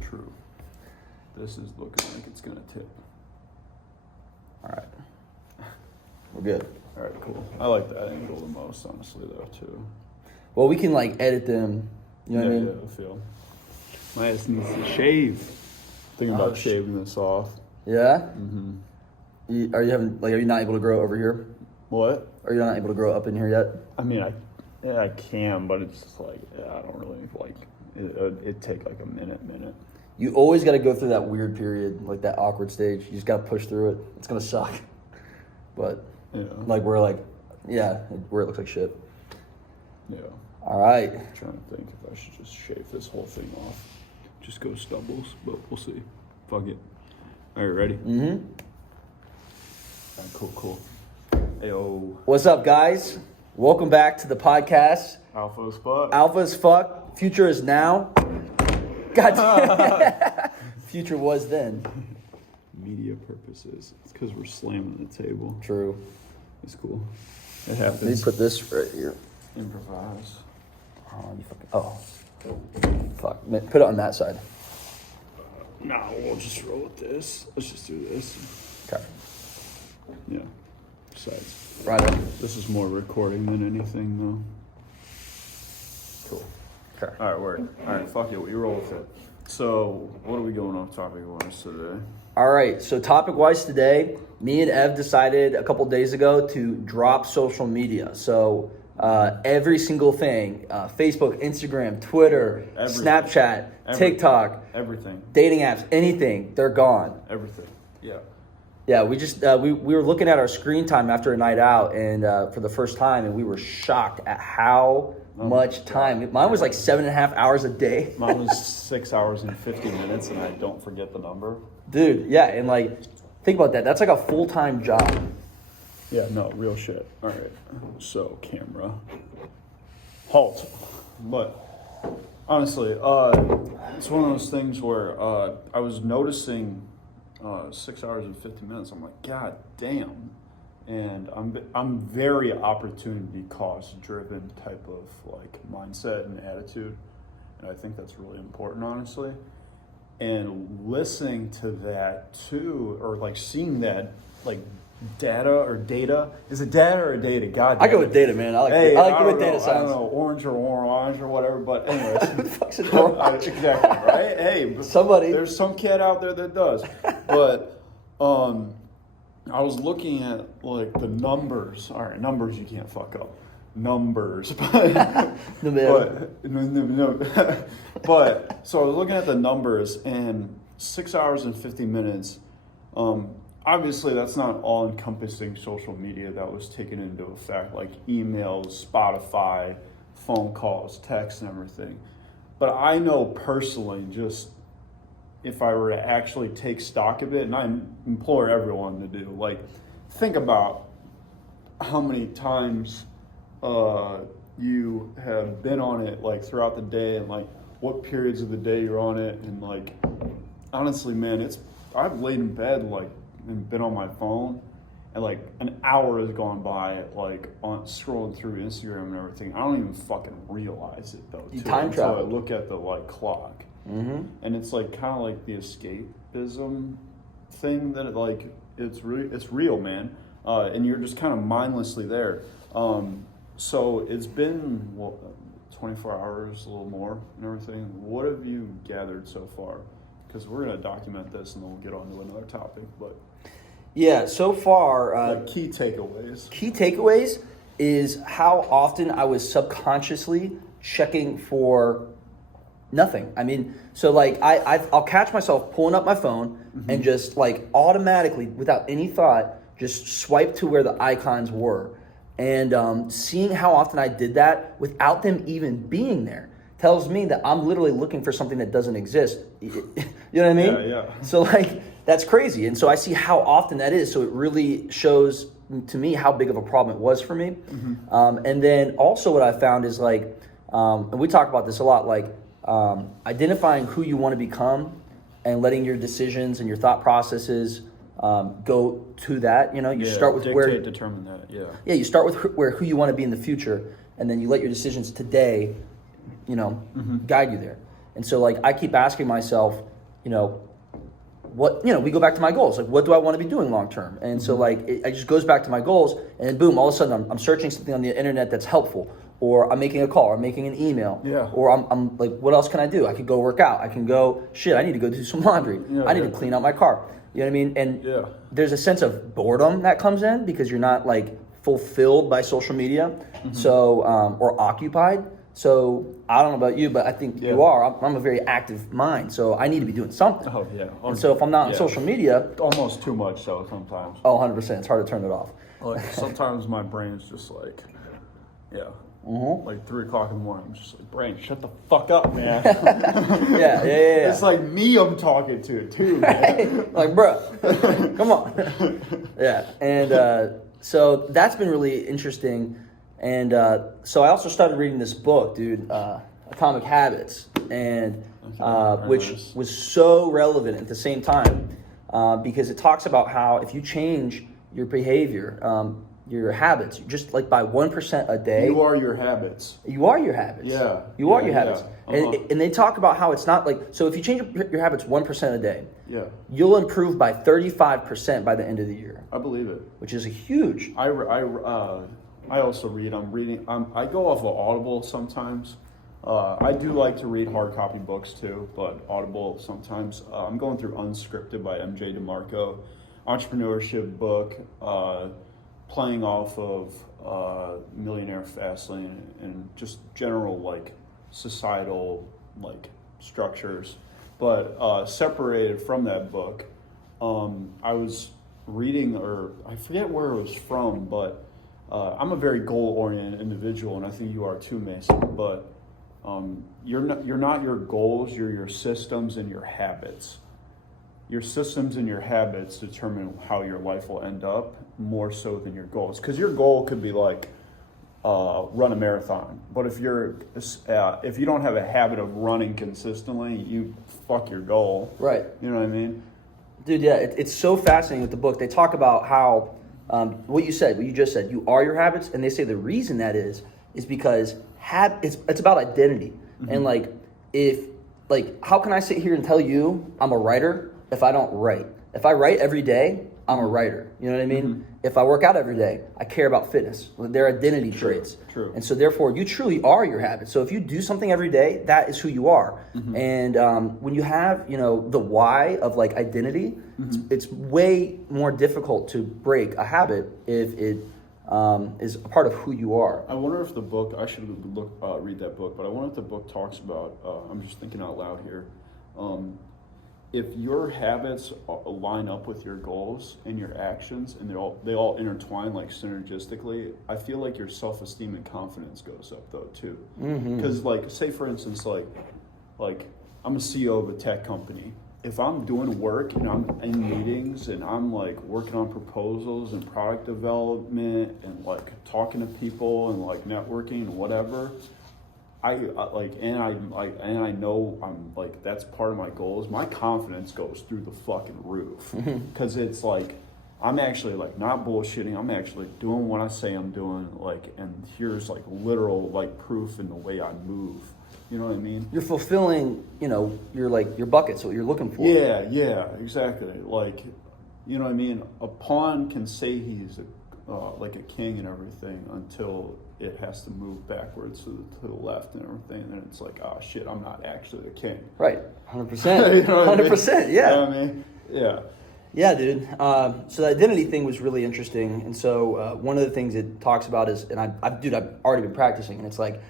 True. This is looking like it's gonna tip. All right. We're good. All right, cool. I like that angle the most, honestly, though, too. Well, we can like edit them. You know what I mean? Yeah, I feel. My ass needs to shave. Thinking about shaving this off. Yeah. Mm-hmm. Are you not able to grow over here? What? Are you not able to grow up in here yet? I mean, I can, but it's just like, I don't really like. It'd take like a minute. You always got to go through that weird period, like that awkward stage. You just got to push through it. It's gonna suck. But where it looks like shit. Yeah. All right. I'm trying to think if I should just shave this whole thing off. Just go stubbles, but we'll see. Fuck it. All right, ready? Mm-hmm. All right, cool. Ayo. What's up, guys? Welcome back to the podcast. Alpha as fuck. Alpha as fuck. Future is now. God damn. Future was then. Media purposes. It's because we're slamming the table. True. It's cool. It happens. Let me put this right here. Improvise. Fuck. Put it on that side. Nah, we'll just roll with this. Let's just do this. Okay. Yeah. Besides. Right on. This is more recording than anything, though. Cool. Okay. All right, word. All right, fuck it. We roll with it. So, what are we going off topic-wise today? All right. So, topic-wise today, me and Ev decided a couple days ago to drop social media. So, every single thing, Facebook, Instagram, Twitter, Snapchat, TikTok, everything, dating apps, anything, they're gone. Everything. Yeah. Yeah, we just we were looking at our screen time after a night out, and for the first time, and we were shocked at how much time. Mine was like 7.5 hours a day. Mine was 6 hours and 50 minutes, and I don't forget the number. Dude, yeah, and like, think about that. That's like a full-time job. Yeah, no, real shit. All right, so camera, halt. But honestly, it's one of those things where I was noticing 6 hours and 50 minutes. I'm like, God damn. And I'm very opportunity cost driven type of like mindset and attitude. And I think that's really important, honestly. And listening to that too, or like seeing that like data. Is it data or data? God damn. I go with data, man. I like the way data sounds. I don't know, orange or whatever, but anyways. Who the fuck's an orange? Exactly, right? Hey, somebody. There's some cat out there that does. But I was looking at like the numbers. All right, numbers you can't fuck up. Numbers. But so I was looking at the numbers, and 6 hours and 50 minutes. Obviously, that's not all encompassing social media that was taken into effect, like emails, Spotify, phone calls, texts, and everything. But I know personally, just if I were to actually take stock of it, and I implore everyone to do, like, think about how many times you have been on it, like, throughout the day, and, like, what periods of the day you're on it, and, like, honestly, man, I've laid in bed, like, and been on my phone, and, like, an hour has gone by, like, on scrolling through Instagram and everything. I don't even fucking realize it, though, too, time travel. until I look at the, like, clock. Mm-hmm. And it's like kind of like the escapism thing that like it's real, man. And you're just kind of mindlessly there. So it's been 24 hours, a little more, and everything. What have you gathered so far? Because we're gonna document this, and then we'll get on to another topic. But yeah, so far, like key takeaways. Key takeaways is how often I was subconsciously checking for nothing. I mean, so like I'll catch myself pulling up my phone and just like automatically, without any thought, just swipe to where the icons were. And seeing how often I did that without them even being there tells me that I'm literally looking for something that doesn't exist. You know what I mean? Yeah. So like, that's crazy. And so I see how often that is. So it really shows to me how big of a problem it was for me. And then also what I found is like, and we talk about this a lot, like identifying who you want to become and letting your decisions and your thought processes go to that. You know, you start with determine that. Yeah, you start with who you want to be in the future, and then you let your decisions today, you know, guide you there. And so like I keep asking myself, we go back to my goals. Like, what do I want to be doing long term? And so like it just goes back to my goals, and then boom, all of a sudden I'm searching something on the internet that's helpful, or I'm making a call, or I'm making an email, or I'm like, what else can I do? I could go work out. I can go, I need to go do some laundry. I need to clean out my car. You know what I mean? And there's a sense of boredom that comes in because you're not like fulfilled by social media, so or occupied. So I don't know about you, but I think you are. I'm a very active mind, so I need to be doing something. Oh yeah. And so if I'm not on social media, almost too much so sometimes. Oh, 100%. It's hard to turn it off. Like sometimes my brain's just like, like 3 o'clock in the morning. I'm just like, brain, shut the fuck up, man. Yeah. It's like me I'm talking to too, man. Like, bro, come on. Yeah, and so that's been really interesting. And so I also started reading this book, dude, Atomic Habits, and which was so relevant at the same time because it talks about how if you change your behavior, your habits, just like by 1% a day. You are your habits. You are your habits. Yeah. You are your habits. And they talk about how it's not like, so if you change your habits 1% a day, you'll improve by 35% by the end of the year. I believe it. Which is a huge. I also read. I go off of Audible sometimes. I do like to read hard copy books too, but Audible sometimes. I'm going through Unscripted by MJ DeMarco, entrepreneurship book, playing off of Millionaire Fastlane and just general like societal like structures. But separated from that book, I was reading, or I forget where it was from, but I'm a very goal-oriented individual, and I think you are too, Mason. But you're not your goals. You're your systems and your habits. Your systems and your habits determine how your life will end up more so than your goals. Because your goal could be like run a marathon, but if you don't have a habit of running consistently, you fuck your goal. Right. You know what I mean? Dude, yeah, it's so fascinating with the book. They talk about how what you just said, you are your habits, and they say the reason that is because it's about identity. And how can I sit here and tell you I'm a writer if I don't write? If I write every day, I'm a writer. You know what I mean? If I work out every day, I care about fitness. They're identity traits. True. And so therefore, you truly are your habits. So if you do something every day, that is who you are. And when you have, the why of like identity, it's way more difficult to break a habit if it is a part of who you are. I wonder if the book, I should read that book, but I wonder if the book talks about, I'm just thinking out loud here, if your habits line up with your goals and your actions, and they all intertwine like synergistically, I feel like your self-esteem and confidence goes up though too. Because like, say for instance, like I'm a CEO of a tech company. If I'm doing work and I'm in meetings and I'm like working on proposals and product development and like talking to people and like networking and whatever, I know I'm like, that's part of my goals. My confidence goes through the fucking roof because it's like, I'm actually like not bullshitting. I'm actually doing what I say I'm doing. Like, and here's like literal like proof in the way I move. You know what I mean? You're fulfilling, your buckets, what you're looking for. Yeah, exactly. Like, you know what I mean? A pawn can say he's like a king and everything until it has to move backwards to the left and everything, and then it's like, oh shit, I'm not actually a king. Right, 100%. 100%, yeah. You know what I mean? Yeah. Yeah, dude. So the identity thing was really interesting, and so one of the things it talks about is, and I've already been practicing, and it's like,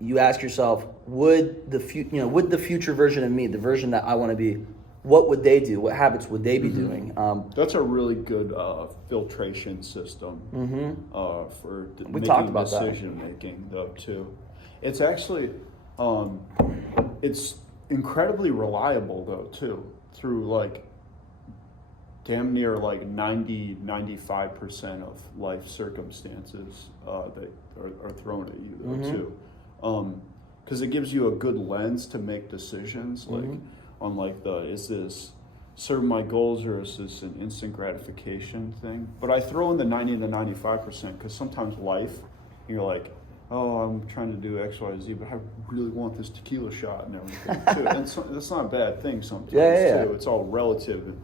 you ask yourself, would the future version of me, the version that I want to be, what would they do? What habits would they be doing? That's a really good filtration system for making decision making, though, too. It's actually, it's incredibly reliable, though, too, through like damn near like 95% of life circumstances that are thrown at you, though, too. Because it gives you a good lens to make decisions, like on like is this serve my goals or is this an instant gratification thing? But I throw in the 90 to 95% because sometimes life, you're like, oh, I'm trying to do X, Y, Z, but I really want this tequila shot and everything too. And that's not a bad thing sometimes too. It's all relative.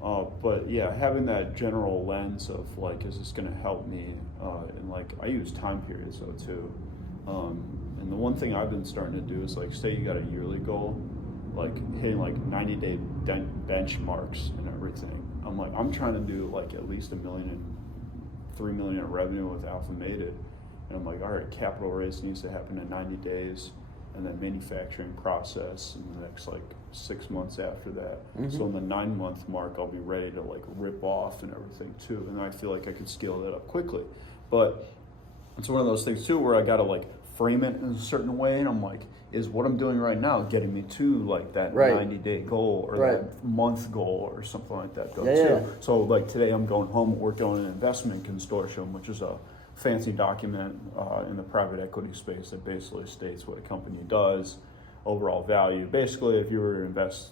But yeah, having that general lens of like, is this going to help me? And like, I use time periods though too. And the one thing I've been starting to do is like, say you got a yearly goal, like hitting like 90-day benchmarks and everything. I'm trying to do like at least $1 million and $3 million in revenue with Alpha Made It. And I'm like, all right, capital raise needs to happen in 90 days, and then manufacturing process in the next like 6 months after that. So in the 9-month mark, I'll be ready to like rip off and everything too. And I feel like I could scale that up quickly. But it's one of those things too where I got to like frame it in a certain way, and I'm like, is what I'm doing right now getting me to like that 90-day goal or that month goal or something like that too. So like today I'm going home working on an investment consortium, which is a fancy document in the private equity space that basically states what a company does, overall value. Basically, if you were to invest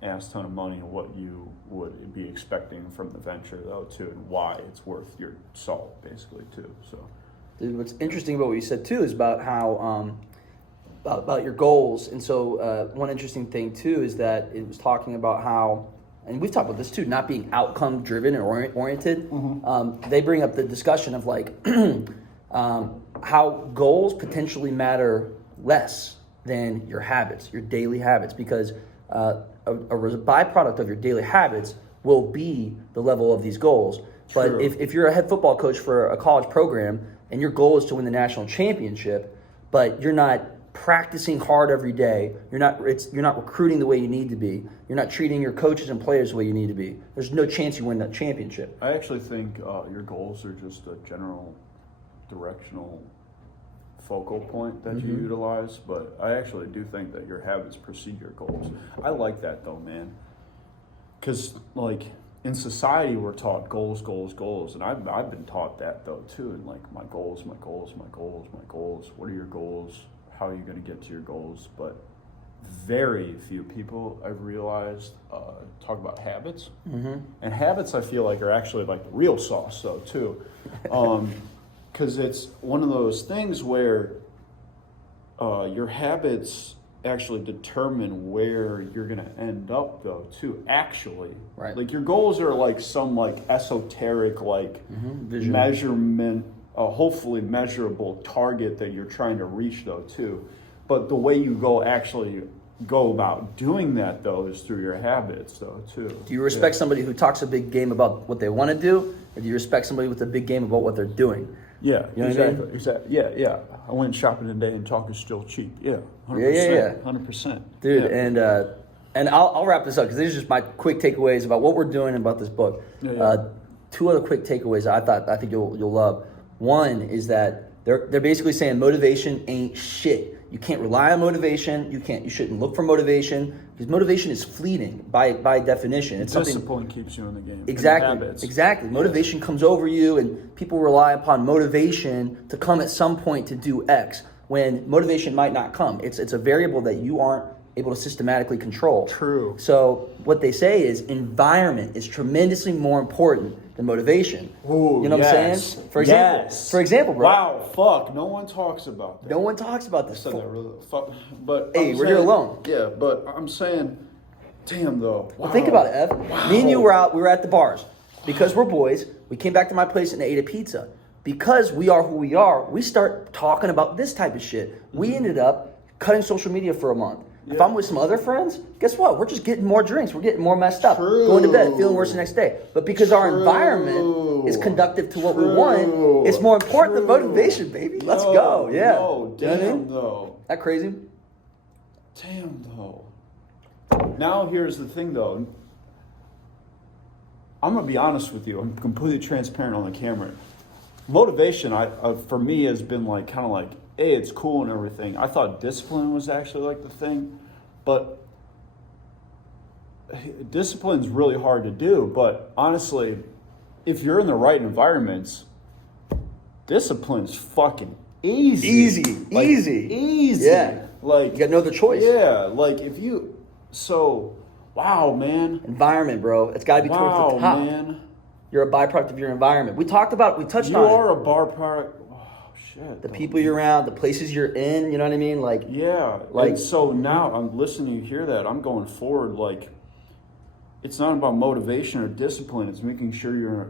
ass ton of money, what you would be expecting from the venture though too, and why it's worth your salt basically too. So, dude, what's interesting about what you said too is about how about your goals. And so one interesting thing too is that it was talking about how, and we've talked about this too, not being outcome driven and oriented. They bring up the discussion of like how goals potentially matter less than your habits, your daily habits, because a byproduct of your daily habits will be the level of these goals. But if you're a head football coach for a college program and your goal is to win the national championship, but you're not practicing hard every day, you're not recruiting the way you need to be, you're not treating your coaches and players the way you need to be, there's no chance you win that championship. I actually think your goals are just a general directional focal point that you utilize, but I actually do think that your habits precede your goals. I like that though, man, because like in society we're taught goals, and I've been taught that though too, and like my goals. What are your goals? How are you going to get to your goals? But very few people, I've realized, talk about habits. And habits, I feel like, are actually like the real sauce, though, too. Because it's one of those things where your habits actually determine where you're going to end up, though, too, actually. Right. Like, your goals are like some, like, esoteric, like, vision, measurement, hopefully measurable target that you're trying to reach though too. But the way you go about doing that though is through your habits though too. Do you respect somebody who talks a big game about what they want to do, or do you respect somebody with a big game about what they're doing? Yeah, you know exactly. What I mean? Exactly. Yeah. I went shopping today and talk is still cheap. Yeah, 100%. 100%. Dude, and I'll wrap this up because these are just my quick takeaways about what we're doing about this book. Two other quick takeaways I think you'll love. One is that they're basically saying motivation ain't shit. You can't rely on motivation. You shouldn't look for motivation because motivation is fleeting by definition. It's discipline keeps you in the game. Exactly. Motivation comes over you, and people rely upon motivation to come at some point to do X when motivation might not come. It's a variable that you aren't able to systematically control. True. So what they say is environment is tremendously more important than motivation. Ooh, you know what I'm saying? For example, bro. Wow, fuck. No one talks about that. No one talks about this. I said that really, fuck. But hey, we're here alone. Yeah, but I'm saying, damn though. Wow. Well, think about it, Ev. Wow. Me and you were we were at the bars. Because we're boys, we came back to my place and ate a pizza. Because we are who we are, we start talking about this type of shit. We ended up cutting social media for a month. If I'm with some other friends, guess what? We're just getting more drinks. We're getting more messed up. Going to bed, feeling worse the next day. But because our environment is conductive to what we want, it's more important than motivation, baby. Let's go. Yeah. No, damn though. That crazy? Damn though. Now here's the thing though. I'm gonna be honest with you. I'm completely transparent on the camera. Motivation, for me, has been like kind of like, hey, it's cool and everything. I thought discipline was actually like the thing, but discipline's really hard to do. But honestly, if you're in the right environments, discipline's fucking easy. Easy. Yeah. Like you got no other choice. Yeah. Like wow, man. Environment, bro. It's got to be towards the top. Man. You're a byproduct of your environment. We touched on it. You are a byproduct. Oh, shit. The people you're around, the places you're in, you know what I mean? Like, yeah. like, and so now I'm listening to hear that. I'm going forward. Like, it's not about motivation or discipline. It's making sure you're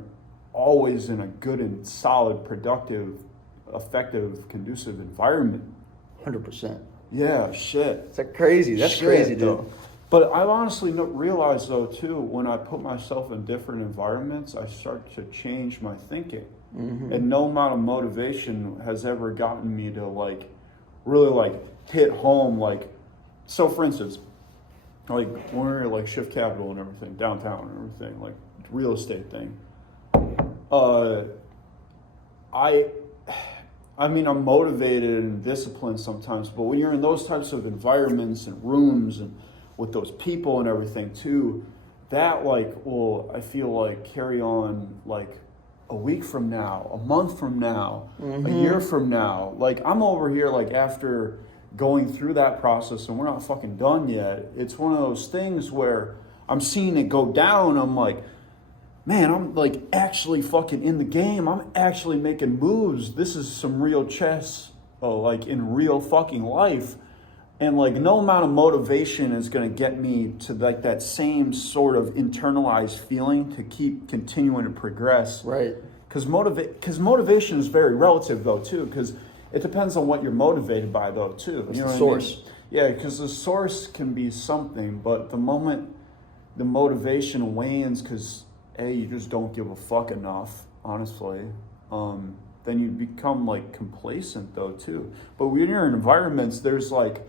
always in a good and solid, productive, effective, conducive environment. 100%. Yeah, shit. It's like crazy. That's Shit, crazy, dude. though. But I honestly realized, though, too, when I put myself in different environments, I start to change my thinking. Mm-hmm. And no amount of motivation has ever gotten me to, like, really, like, hit home. Like, so, for instance, like, when we were, like, Shift Capital and everything, downtown and everything, like, real estate thing, I mean, I'm motivated and disciplined sometimes, but when you're in those types of environments and rooms and with those people and everything too, that like will, I feel like, carry on like a week from now, a month from now, a year from now. Like, I'm over here, like, after going through that process, and we're not fucking done yet. It's one of those things where I'm seeing it go down. I'm like, man, I'm like actually fucking in the game. I'm actually making moves. This is some real chess, like in real fucking life. And like no amount of motivation is going to get me to like that same sort of internalized feeling to keep continuing to progress. Right. Because motivation is very relative though too. Because it depends on what you're motivated by though too. What's you know the what source? I mean? Yeah, because the source can be something, but the moment the motivation wanes, because you just don't give a fuck enough, honestly. Then you become like complacent though too. But when you're in environments, there's like,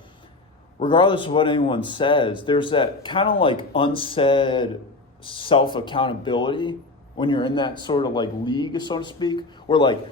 regardless of what anyone says, there's that kind of like unsaid self-accountability when you're in that sort of like league, so to speak, where like,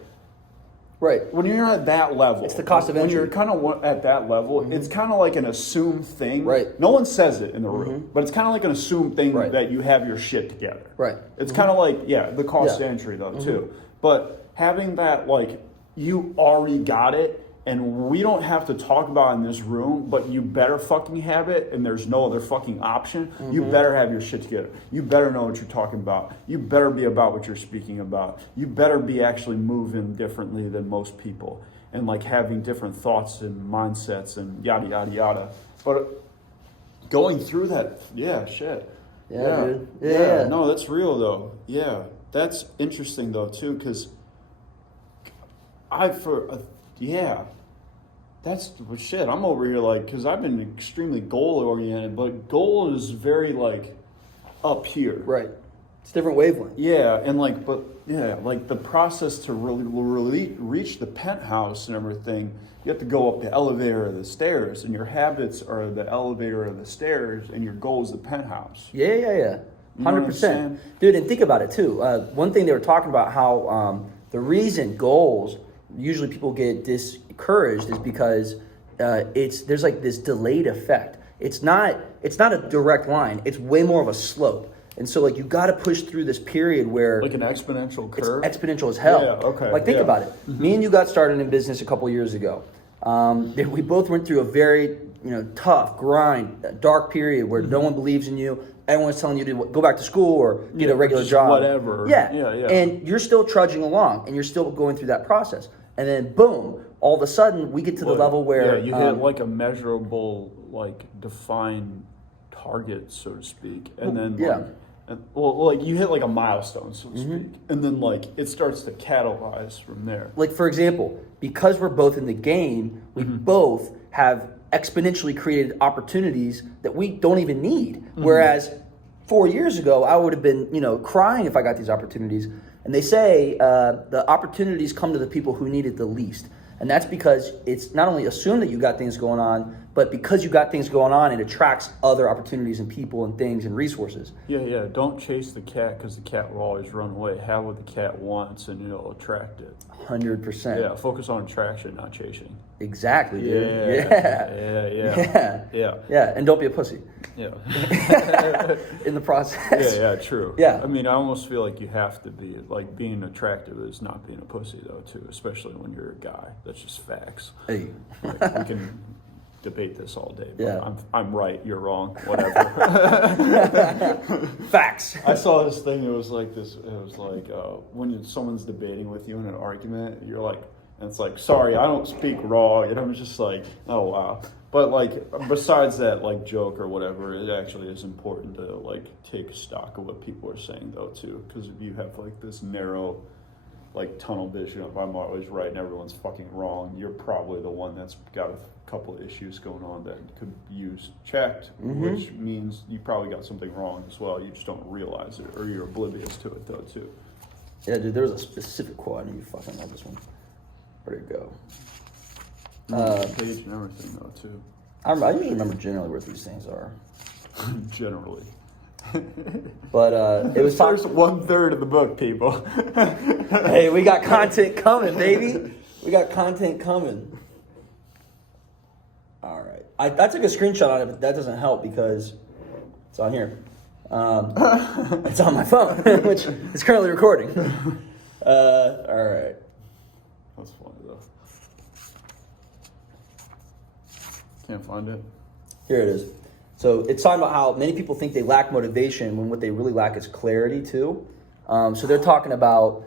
right, when you're at that level, it's the cost of when entry. you're kind of at that level, it's kind of like an assumed thing. Right. No one says it in the room, but it's kind of like an assumed thing that you have your shit together. Right. It's kind of like, the cost of entry though too. But having that, like, you already got it, and we don't have to talk about it in this room, but you better fucking have it, and there's no other fucking option. You better have your shit together. You better know what you're talking about. You better be about what you're speaking about. You better be actually moving differently than most people, and like having different thoughts and mindsets and yada, yada, yada. But going through that, shit. Yeah, dude. Yeah. No, that's real though. Yeah. That's interesting though too, because that's shit. I'm over here like, because I've been extremely goal oriented, but goal is very like up here. Right. It's different wavelength. Yeah, and like, but yeah, like the process to really reach the penthouse and everything, you have to go up the elevator or the stairs, and your habits are the elevator or the stairs, and your goal is the penthouse. Yeah. You know what I'm 100%. saying? Dude, and think about it too. One thing they were talking about how the reason goals, usually people get discouraged, is because there's like this delayed effect. It's not a direct line. It's way more of a slope. And so like you got to push through this period where Like an exponential curve. it's exponential as hell. Yeah, okay. Like think about it. Me and you got started in business a couple years ago. We both went through a very tough grind, dark period where no one believes in you. Everyone's telling you to go back to school or get a regular job. Whatever. Yeah. Yeah. And you're still trudging along and you're still going through that process. And then boom, all of a sudden we get to the level where you hit like a measurable, like defined target, so to speak, and then like you hit like a milestone, so to speak, and then like it starts to catalyze from there. Like for example, because we're both in the game, we both have exponentially created opportunities that we don't even need. Whereas 4 years ago, I would have been, crying if I got these opportunities. And they say the opportunities come to the people who need it the least. And that's because it's not only assumed that you got things going on, but because you got things going on, it attracts other opportunities and people and things and resources. Yeah. Don't chase the cat because the cat will always run away. Have what the cat wants and it'll attract it. 100%. Yeah, focus on attraction, not chasing. Exactly, dude. Yeah, and don't be a pussy. Yeah. In the process. Yeah, true. Yeah. I mean, I almost feel like you have to be, like, being attractive is not being a pussy, though, too, especially when you're a guy. That's just facts. Hey. Like, we can debate this all day, but Yeah. I'm right, you're wrong, whatever. Facts. I saw this thing, it was like when someone's debating with you in an argument, you're like, And it's like, sorry, I don't speak raw. And I'm just like, oh, wow. But, like, besides that, like, joke or whatever, it actually is important to, like, take stock of what people are saying, though, too. Because if you have, like, this narrow, like, tunnel vision of I'm always right and everyone's fucking wrong, you're probably the one that's got a couple of issues going on that could use checked, which means you probably got something wrong as well. You just don't realize it, or you're oblivious to it, though, too. Yeah, dude, there was a specific quote. I knew you fucking love this one. Where'd it go? Page and everything, though, too. I don't even remember generally where these things are. Generally. But it was first 1/3 of the book, people. Hey, we got content coming, baby. We got content coming. All right. I took a screenshot on it, but that doesn't help because it's on here. It's on my phone, which is currently recording. All right. That's funny, though. Can't find it. Here it is. So it's talking about how many people think they lack motivation when what they really lack is clarity too. So they're talking about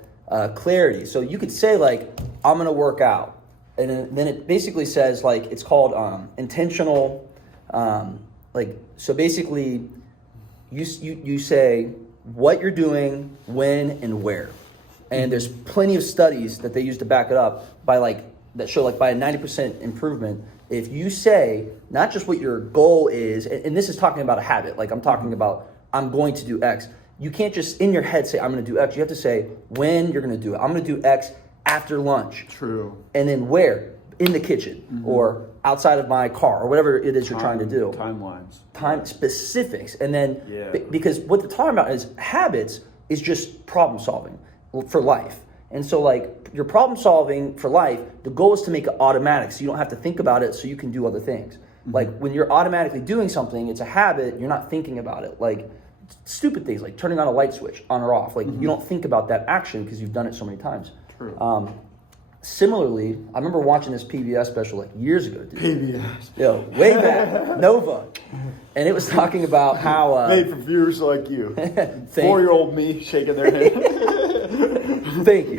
clarity. So you could say like, I'm going to work out. And then it basically says like, it's called intentional. So basically you say what you're doing, when and where. And there's plenty of studies that they use to back it up by like, that show like by a 90% improvement. If you say not just what your goal is, and this is talking about a habit, like I'm talking about I'm going to do X. You can't just in your head say I'm going to do X. You have to say when you're going to do it. I'm going to do X after lunch. True. And then where? In the kitchen or outside of my car or whatever it is you're trying to do. Timelines. Time specifics. And then because what they're talking about is habits is just problem solving for life. And so like your problem solving for life, the goal is to make it automatic so you don't have to think about it so you can do other things. Like when you're automatically doing something, it's a habit, you're not thinking about it. Like stupid things like turning on a light switch on or off. Like you don't think about that action because you've done it so many times. True. Similarly, I remember watching this PBS special like years ago, dude. PBS. Yo, way back, Nova. And it was talking about how... made for viewers like you. 4-year-old me shaking their head. Thank you.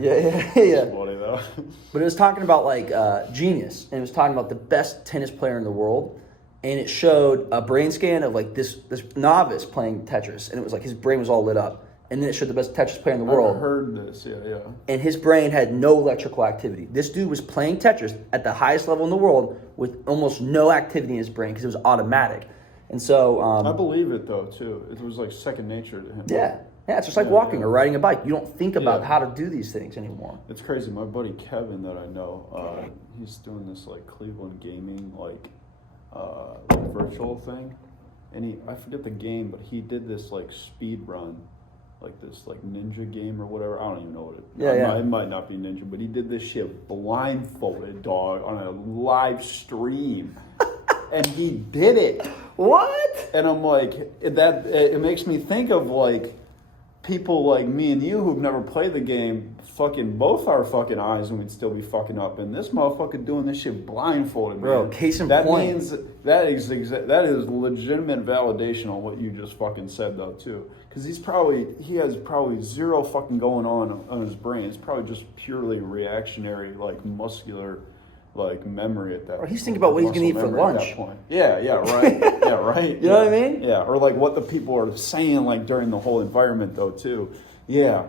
yeah. Funny though. But it was talking about like genius, and it was talking about the best tennis player in the world, and it showed a brain scan of like this novice playing Tetris, and it was like his brain was all lit up, and then it showed the best Tetris player in the world. I've heard this, yeah. And his brain had no electrical activity. This dude was playing Tetris at the highest level in the world with almost no activity in his brain because it was automatic. And so I believe it though too. It was like second nature to him. Yeah, it's just like walking or riding a bike. You don't think about how to do these things anymore. It's crazy. My buddy Kevin that I know, he's doing this like Cleveland gaming like virtual thing, and I forget the game, but he did this like speed run, like this like ninja game or whatever. I don't even know what it. It might not be ninja, but he did this shit blindfolded, dog, on a live stream. And he did it. What? And I'm like, it makes me think of like people like me and you who've never played the game, fucking both our fucking eyes, and we'd still be fucking up. And this motherfucker doing this shit blindfolded, bro. Man. Case in that point. Means that is legitimate validation on what you just fucking said though too. Because he has probably zero fucking going on his brain. It's probably just purely reactionary, like muscular. Like memory at that point. Or he's thinking about what he's going to eat for lunch. Yeah, right. Yeah, right. You know what I mean? Yeah, or like what the people are saying like during the whole environment though too. Yeah.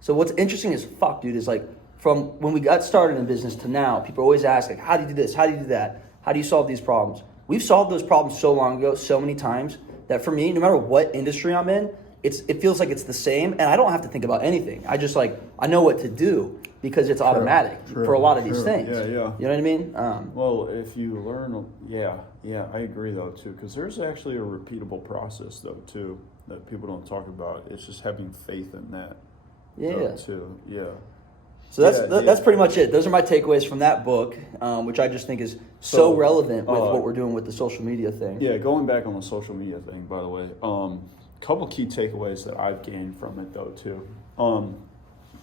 So what's interesting as fuck, dude, is like from when we got started in business to now, people always ask like, how do you do this? How do you do that? How do you solve these problems? We've solved those problems so long ago, so many times, that for me, no matter what industry I'm in, it feels like it's the same, and I don't have to think about anything. I just like, I know what to do because it's automatic for a lot of these things. Yeah. You know what I mean? Well, if you learn, I agree though too, because there's actually a repeatable process though too that people don't talk about. It's just having faith in that. Yeah. Too. Yeah. So that's pretty much it. Those are my takeaways from that book, which I just think is so relevant with what we're doing with the social media thing. Yeah, going back on the social media thing, by the way, couple key takeaways that I've gained from it though too.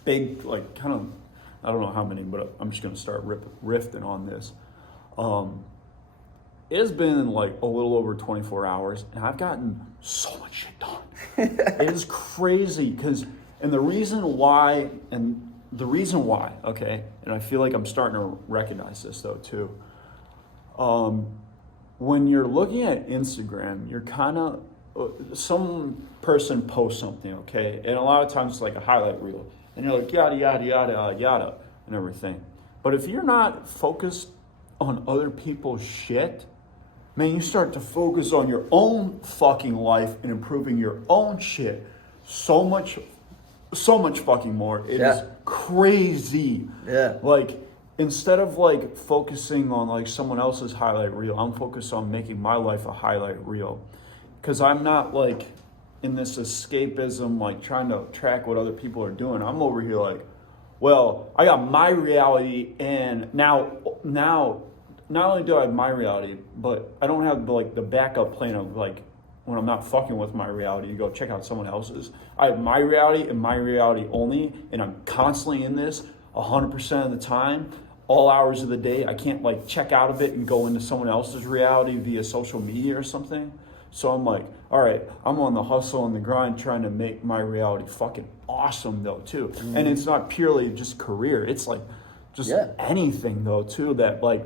Big like kind of, I don't know how many, but I'm just gonna start riffing on this. It has been like a little over 24 hours, and I've gotten so much shit done. It is crazy and the reason why, and the reason why, okay, and I feel like I'm starting to recognize this though too. When you're looking at Instagram, you're kind of, some person posts something, okay, and a lot of times it's like a highlight reel, and you're like yada yada yada yada and everything. But if you're not focused on other people's shit, man, you start to focus on your own fucking life and improving your own shit so much fucking more. It is crazy. Yeah. Like, instead of like focusing on like someone else's highlight reel, I'm focused on making my life a highlight reel. Because I'm not like in this escapism, like trying to track what other people are doing. I'm over here like, well, I got my reality, and now not only do I have my reality, but I don't have like the backup plan of like, when I'm not fucking with my reality, you go check out someone else's. I have my reality and my reality only, and I'm constantly in this 100% of the time, all hours of the day. I can't like check out of it and go into someone else's reality via social media or something. So I'm like, all right, I'm on the hustle and the grind trying to make my reality fucking awesome though too. Mm-hmm. And it's not purely just career. It's like just anything though too that like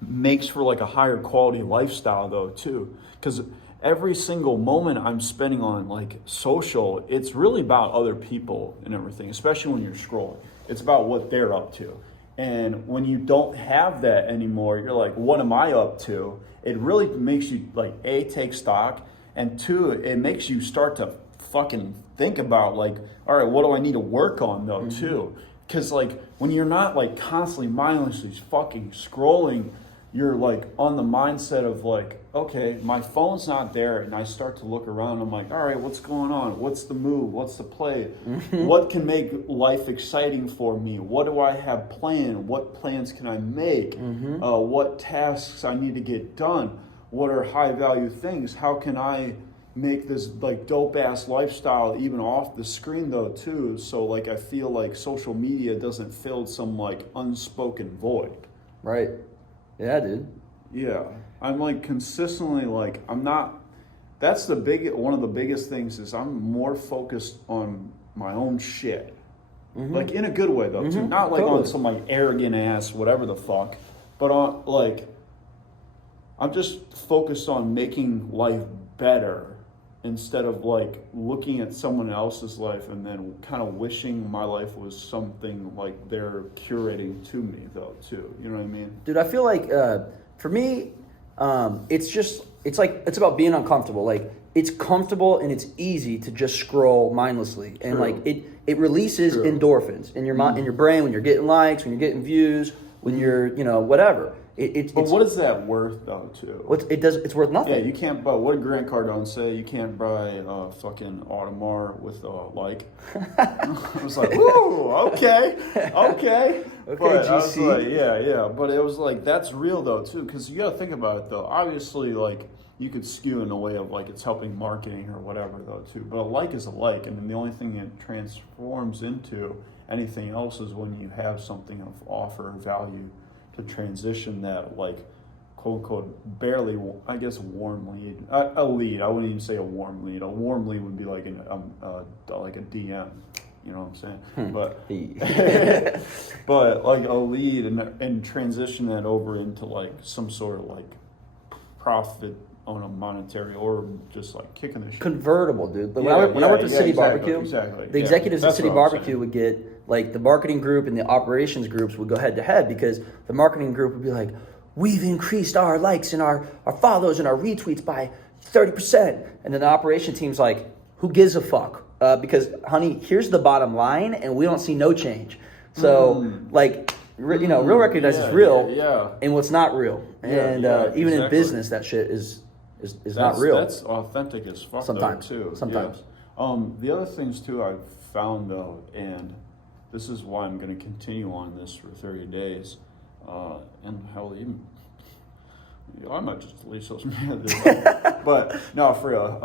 makes for like a higher quality lifestyle though too. Because every single moment I'm spending on like social, it's really about other people and everything, especially when you're scrolling. It's about what they're up to. And when you don't have that anymore, you're like, what am I up to? It really makes you like, A, take stock, and two, it makes you start to fucking think about like, all right, what do I need to work on though too? Because like when you're not like constantly mindlessly fucking scrolling, you're like on the mindset of like, okay, my phone's not there, and I start to look around. I'm like, all right, what's going on? What's the move? What's the play? What can make life exciting for me? What do I have planned? What plans can I make? What tasks I need to get done? What are high value things? How can I make this like dope ass lifestyle even off the screen though too? So like I feel like social media doesn't fill some like unspoken void. Right. Yeah, dude. Yeah, I'm like consistently like, I'm not, that's one of the biggest things is I'm more focused on my own shit. Like in a good way though too. Not like on some like arrogant ass whatever the fuck, but on like, I'm just focused on making life better instead of like looking at someone else's life and then kind of wishing my life was something like they're curating to me though too. You know what I mean? Dude, I feel like for me, it's about being uncomfortable. Like it's comfortable and it's easy to just scroll mindlessly, and like it releases endorphins in your mind, in your brain when you're getting likes, when you're getting views, when you're whatever. But what is that worth though too? It's worth nothing. Yeah, you can't buy. What did Grant Cardone say? You can't buy a fucking Audemars with a like. I was like, ooh, okay. But GC. I was like, yeah. But it was like that's real though too, because you got to think about it though. Obviously, like you could skew in a way of like it's helping marketing or whatever though too. But a like is a like, and then the only thing it transforms into anything else is when you have something of offer value to transition that like quote unquote barely, I guess, warm lead, a lead. I wouldn't even say a warm lead. A warm lead would be like like a DM. You know what I'm saying? But like a lead and transition that over into like some sort of like profit on a monetary or just like kicking the shit. Convertible, dude. When I worked at City Barbecue, the executives at City Barbecue would get like the marketing group and the operations groups would go head to head because the marketing group would be like, we've increased our likes and our follows and our retweets by 30%. And then the operation team's like, who gives a fuck? Because honey, here's the bottom line and we don't see no change. So real recognizes real and what's not real. And even in business, that shit is not real. That's authentic as fuck sometimes though, too. Sometimes. Yeah. The other things too I've found though, and this is why I'm going to continue on this for 30 days. And hell, even I might just delete social media. But no, for real.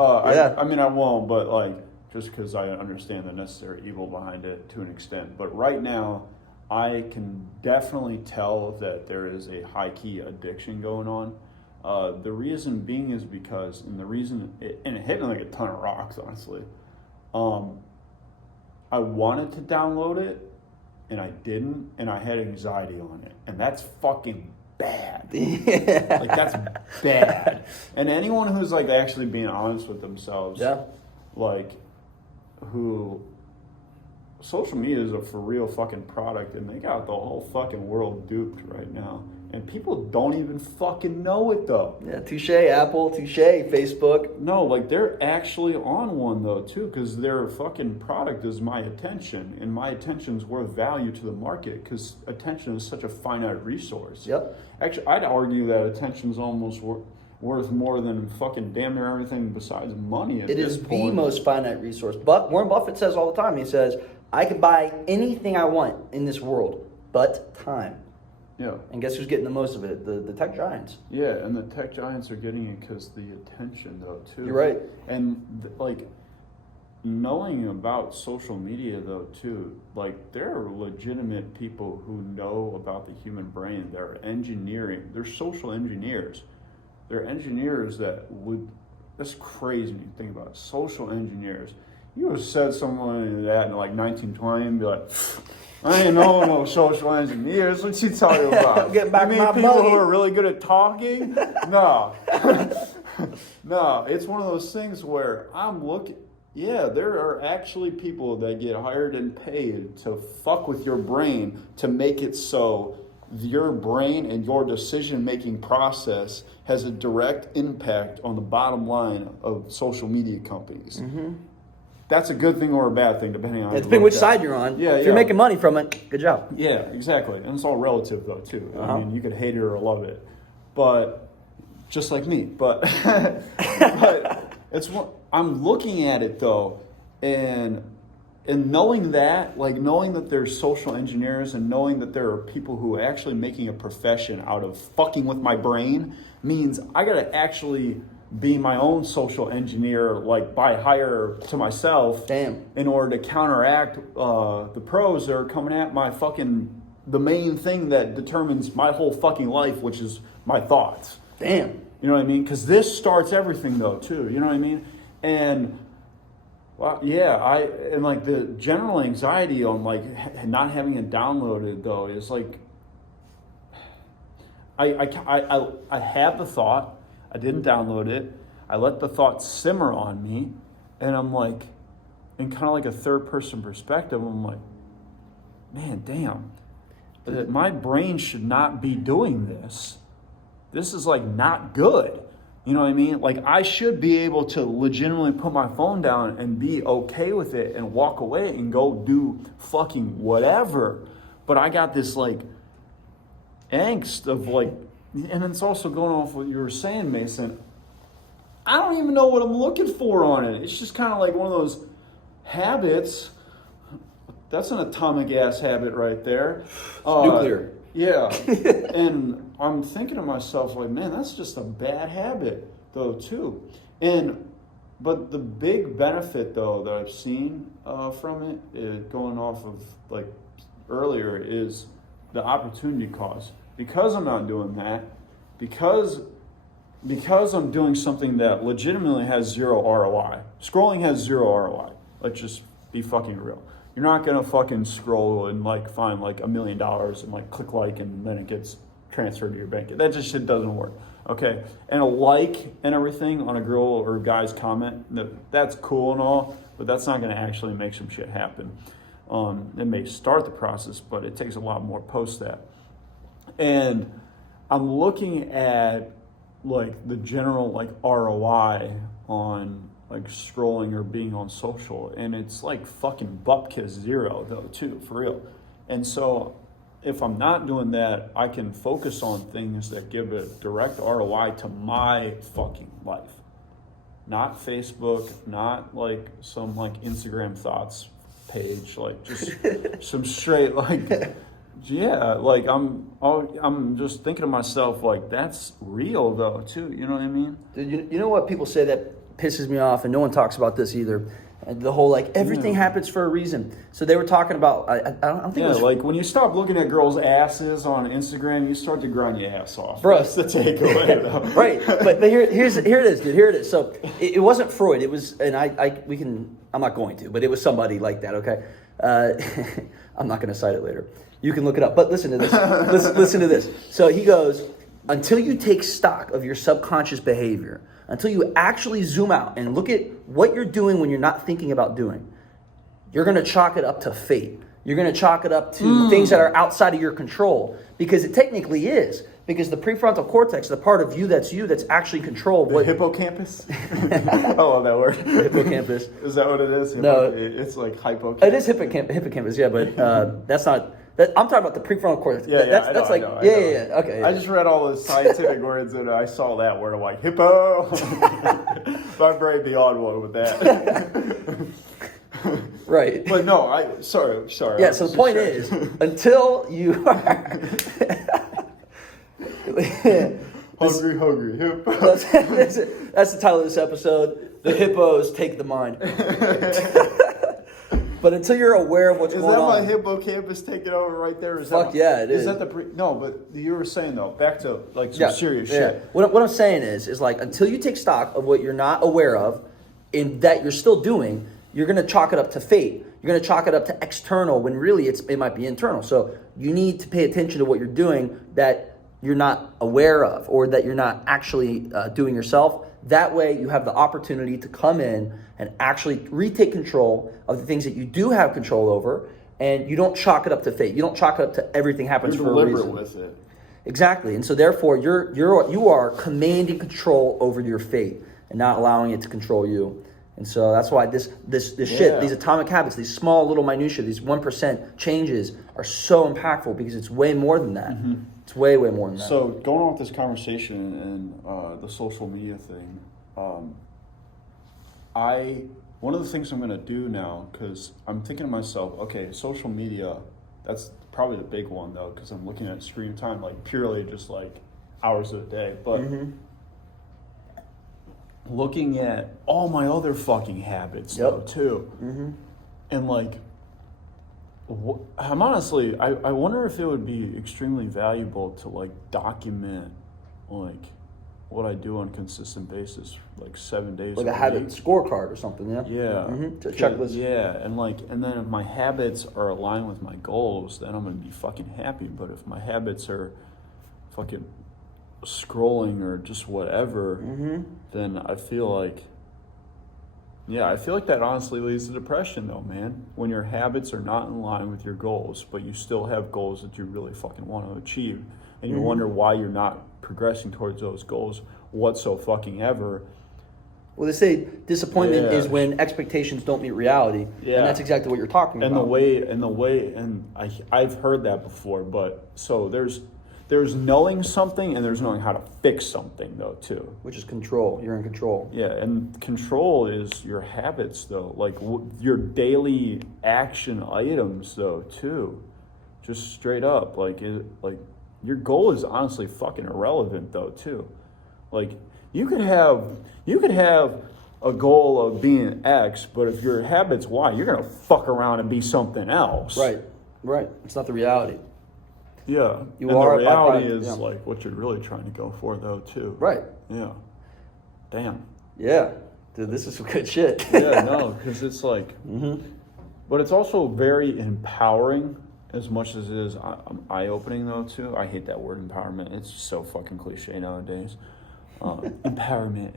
I mean, I won't, but like, just because I understand the necessary evil behind it to an extent. But right now, I can definitely tell that there is a high-key addiction going on. The reason being is because, and it hit me like a ton of rocks, honestly. I wanted to download it, and I didn't, and I had anxiety on it, and that's fucking bad. Yeah. Like, that's bad. And anyone who's like actually being honest with themselves, like, who social media is a for real fucking product, and they got the whole fucking world duped right now. And people don't even fucking know it though. Yeah, touche Apple, touche Facebook. No, like they're actually on one though too, because their fucking product is my attention, and my attention's worth value to the market because attention is such a finite resource. Yep. Actually, I'd argue that attention's almost worth more than fucking damn near everything besides money at It this is point. the most finite resource. But Warren Buffett says all the time, he says, I can buy anything I want in this world, but time. Yeah. And guess who's getting the most of it? The tech giants. Yeah, and the tech giants are getting it because the attention, though, too. You're right. And, like, knowing about social media, though, too, like, there are legitimate people who know about the human brain. They're engineering. They're social engineers. They're engineers that would... That's crazy when you think about it. Social engineers. You would have said someone that in, like, 1920 and be like... I ain't know no social engineers. What you talking about? I'm getting back you my mean people buggy. who are really good at talking? No. No, it's one of those things where I'm looking... Yeah, there are actually people that get hired and paid to fuck with your brain to make it so your brain and your decision-making process has a direct impact on the bottom line of social media companies. Mm-hmm. That's a good thing or a bad thing, depending on... It's depending which side you're on. Yeah, if you're making money from it, good job. Yeah, exactly. And it's all relative, though, too. Uh-huh. I mean, you could hate it or love it. But, just like me. But, it's what I'm looking at it, though, and knowing that, like, knowing that there's social engineers and knowing that there are people who are actually making a profession out of fucking with my brain means I got to actually... be my own social engineer, like by hire to myself. Damn. In order to counteract the pros that are coming at my fucking, the main thing that determines my whole fucking life, which is my thoughts. Damn. You know what I mean? Because this starts everything though too, you know what I mean? And well, yeah, and like the general anxiety on like not having it downloaded though is like, I had the thought, I didn't download it. I let the thought simmer on me, and I'm like, in kind of like a third-person perspective, I'm like, man, damn, my brain should not be doing this. This is like not good. You know what I mean? Like I should be able to legitimately put my phone down and be okay with it and walk away and go do fucking whatever. But I got this like angst of like, and it's also going off what you were saying, Mason. I don't even know what I'm looking for on it. It's just kind of like one of those habits. That's an atomic ass habit right there. Nuclear. Yeah. And I'm thinking to myself, like, man, that's just a bad habit, though, too. But the big benefit, though, that I've seen from it, going off of, like, earlier, is the opportunity cost. Because I'm not doing that, because I'm doing something that legitimately has zero ROI. Scrolling has zero ROI. Let's just be fucking real. You're not gonna fucking scroll and like find like $1 million and like click like and then it gets transferred to your bank. That just shit doesn't work. Okay, and a like and everything on a girl or guy's comment, that's cool and all, but that's not gonna actually make some shit happen. It may start the process, but it takes a lot more post that. And I'm looking at like the general like ROI on like scrolling or being on social, and it's like fucking bupkis zero though too, for real. And so if I'm not doing that, I can focus on things that give a direct ROI to my fucking life. Not Facebook, not like some like Instagram thoughts page, like just some straight like yeah, like I'm just thinking to myself, like, that's real though too. You know what I mean? Dude, you know what people say that pisses me off, and no one talks about this either. The whole like everything happens for a reason. So they were talking about I don't think it was like when you stop looking at girls' asses on Instagram, you start to grind your ass off. Bro. That's the takeaway though. Right, but here it is, dude. Here it is. So it wasn't Freud. It was, and I'm not going to, but it was somebody like that. Okay. I'm not going to cite it later. You can look it up. But listen to this. listen to this. So he goes, until you take stock of your subconscious behavior, until you actually zoom out and look at what you're doing when you're not thinking about doing, you're going to chalk it up to fate. You're going to chalk it up to things that are outside of your control, because it technically is. Because the prefrontal cortex, the part of you that's actually in control of what... hippocampus? I love that word. Hippocampus. Is that what it is? No. It's like hippocampus. It is hippocampus, yeah, but that's not... I'm talking about the prefrontal cortex. Yeah, That's I like... know. Yeah, okay. I just read all the scientific words and I saw that word. I'm like, hippo. My brain the odd one with that. Right. But no, sorry. Yeah, so the point is, until you are... hungry hippo. That's the title of this episode. The hippos take the mind. But until you're aware of what's going on... Is that my hippocampus taking over right there? Is Fuck that yeah, it is. Is that the... No, but you were saying, though, back to like some serious shit. What I'm saying is like, until you take stock of what you're not aware of and that you're still doing, you're going to chalk it up to fate. You're going to chalk it up to external when really it might be internal. So you need to pay attention to what you're doing that you're not aware of or that you're not actually doing yourself. That way you have the opportunity to come in and actually retake control of the things that you do have control over, and you don't chalk it up to fate. You don't chalk it up to everything happens for a reason. You're deliberate with it. Exactly. And so therefore you are commanding control over your fate and not allowing it to control you. And so that's why this shit, these atomic habits, these small little minutiae, these 1% changes are so impactful, because it's way more than that. Mm-hmm. It's way more than that. So going on with this conversation and the social media thing, one of the things I'm going to do now, because I'm thinking to myself, okay, social media, that's probably the big one though, because I'm looking at screen time like purely just like hours a day, but looking at all my other fucking habits though too, and like I'm honestly, I wonder if it would be extremely valuable to like document like what I do on a consistent basis, like 7 days like a a habit week. scorecard or something. To checklist. And then if my habits are aligned with my goals, then I'm gonna be fucking happy. But if my habits are fucking scrolling or just whatever, then I feel like that honestly leads to depression though, man. When your habits are not in line with your goals, but you still have goals that you really fucking want to achieve, and you wonder why you're not progressing towards those goals whatsoever. Well, they say disappointment is when expectations don't meet reality, and that's exactly what you're talking about. And I've heard that before, but so there's knowing something and there's knowing how to fix something though too. Which is control. You're in control. Yeah, and control is your habits though, like your daily action items though too. Just straight up, like your goal is honestly fucking irrelevant though too. Like you could have a goal of being X, but if your habit's Y, you're gonna fuck around and be something else. Right. It's not the reality. Yeah. The reality is like what you're really trying to go for though too. Right. Yeah. Damn. Yeah. Dude, this is some good shit. Yeah, no, because it's like, but it's also very empowering as much as it is eye-opening though too. I hate that word empowerment. It's so fucking cliche nowadays. Empowerment.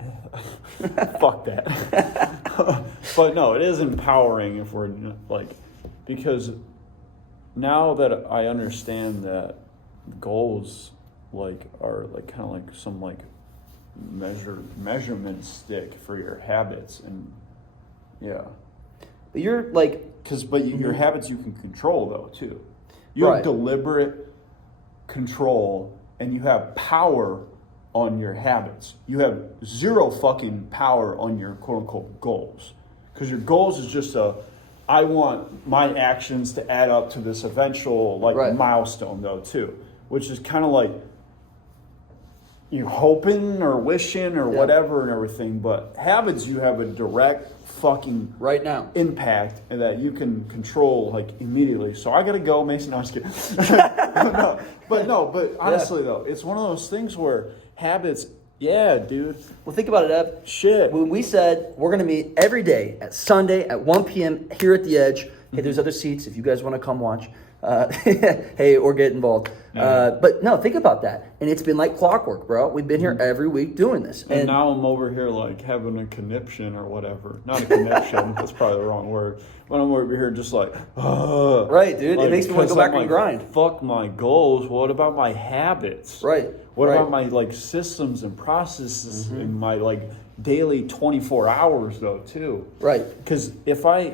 Fuck that. But no, it is empowering if we're like, because now that I understand that goals like are like kind of like some like measurement stick for your habits, and but you're like, your habits you can control though too. You have deliberate control and you have power on your habits. You have zero fucking power on your quote unquote goals, because your goals is just I want my actions to add up to this eventual milestone though too, which is kind of like you hoping or wishing or whatever and everything. But habits, you have a direct fucking right now impact and that you can control like immediately. So I gotta go, Mason. No, I'm just kidding. But honestly though, it's one of those things where habits. Yeah, dude. Well, think about it, Ev. Shit. When we said we're going to meet every day at Sunday at 1 p.m. here at The Edge, Hey, there's other seats if you guys want to come watch. Hey, or get involved. But no, think about that. And it's been like clockwork, bro. We've been here every week doing this. And now I'm over here like having a conniption or whatever. Not a conniption. That's probably the wrong word. But I'm over here just like, right, dude. Like, it makes me want to go back and grind. Fuck my goals. What about my habits? Right. What about my like systems and processes in my like daily 24 hours though too? Right. Because if I'm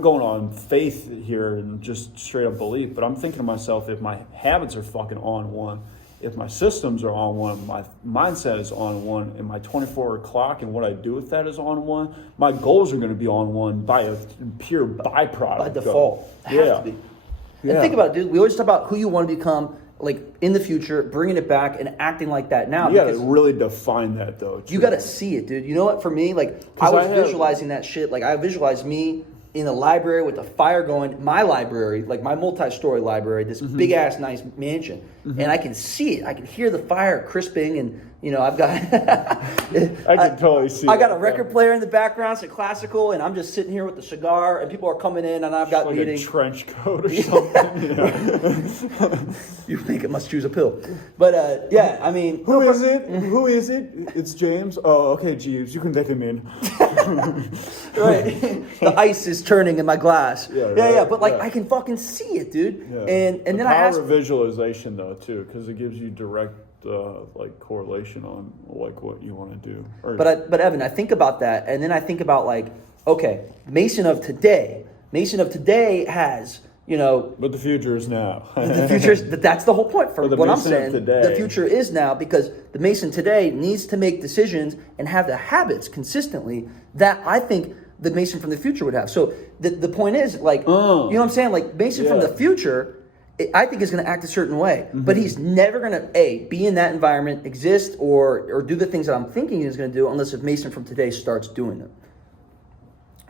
going on faith here and just straight up belief, but I'm thinking to myself, if my habits are fucking on one, if my systems are on one, my mindset is on one, and my 24 clock and what I do with that is on one, my goals are going to be on one by a pure byproduct. By default. Have to be. And think about it, dude. We always talk about who you want to become, like in the future, bringing it back and acting like that now. You got to really define that though. Too. You got to see it, dude. You know what? For me, like I was visualizing that shit. Like I visualized me in a library with a fire going. My library, like my multi-story library, this big ass nice mansion, and I can see it. I can hear the fire crisping, and you know I've got. I can totally see. I got a record player in the background, it's classical, and I'm just sitting here with the cigar, and people are coming in, and I've got like meetings. A trench coat or something. You think it must choose a pill, but yeah, I mean, who is it? Who is it? It's James. Oh, okay, Jeeves, you can let him in. Right, the ice is turning in my glass. Yeah. But like, I can fucking see it, dude. Yeah. And then I ask. Power of visualization though too, because it gives you direct like correlation on like what you want to do. But Evan, I think about that, and then I think about like, okay, Mason of today has, you know. But the future is now. The future is, that's the whole point for what I'm saying. Today. The future is now, because the Mason today needs to make decisions and have the habits consistently that I think the Mason from the future would have. So the point is, like, you know what I'm saying? Like, Mason from the future, I think is going to act a certain way, but he's never going to be in that environment, exist, or do the things that I'm thinking he's going to do, unless if Mason from today starts doing them.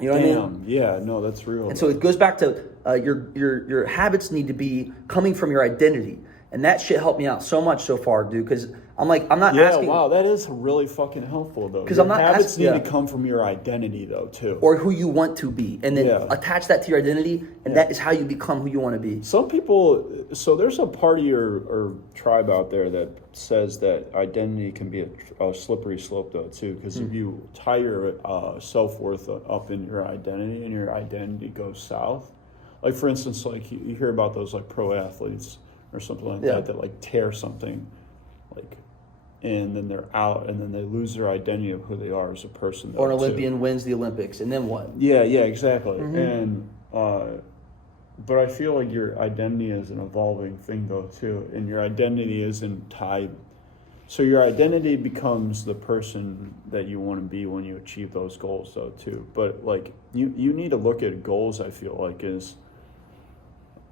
You know what I mean? Yeah, no, that's real. And so it goes back to your habits need to be coming from your identity, and that shit helped me out so much so far, dude. Because I'm not asking. Yeah, wow, that is really fucking helpful though. Because I'm not habits need to come from your identity though too, or who you want to be, and then attach that to your identity, and that is how you become who you want to be. Some people, so there's a part of your tribe out there that says that identity can be a slippery slope though too, because if you tie your self-worth up in your identity and your identity goes south, like for instance, like you hear about those like pro athletes or something like that like tear something, like, and then they're out, and then they lose their identity of who they are as a person. Or an Olympian wins the Olympics, and then what? Yeah, exactly. And but I feel like your identity is an evolving thing though too, and your identity isn't tied. So your identity becomes the person that you want to be when you achieve those goals though too. But like you need to look at goals, I feel like, as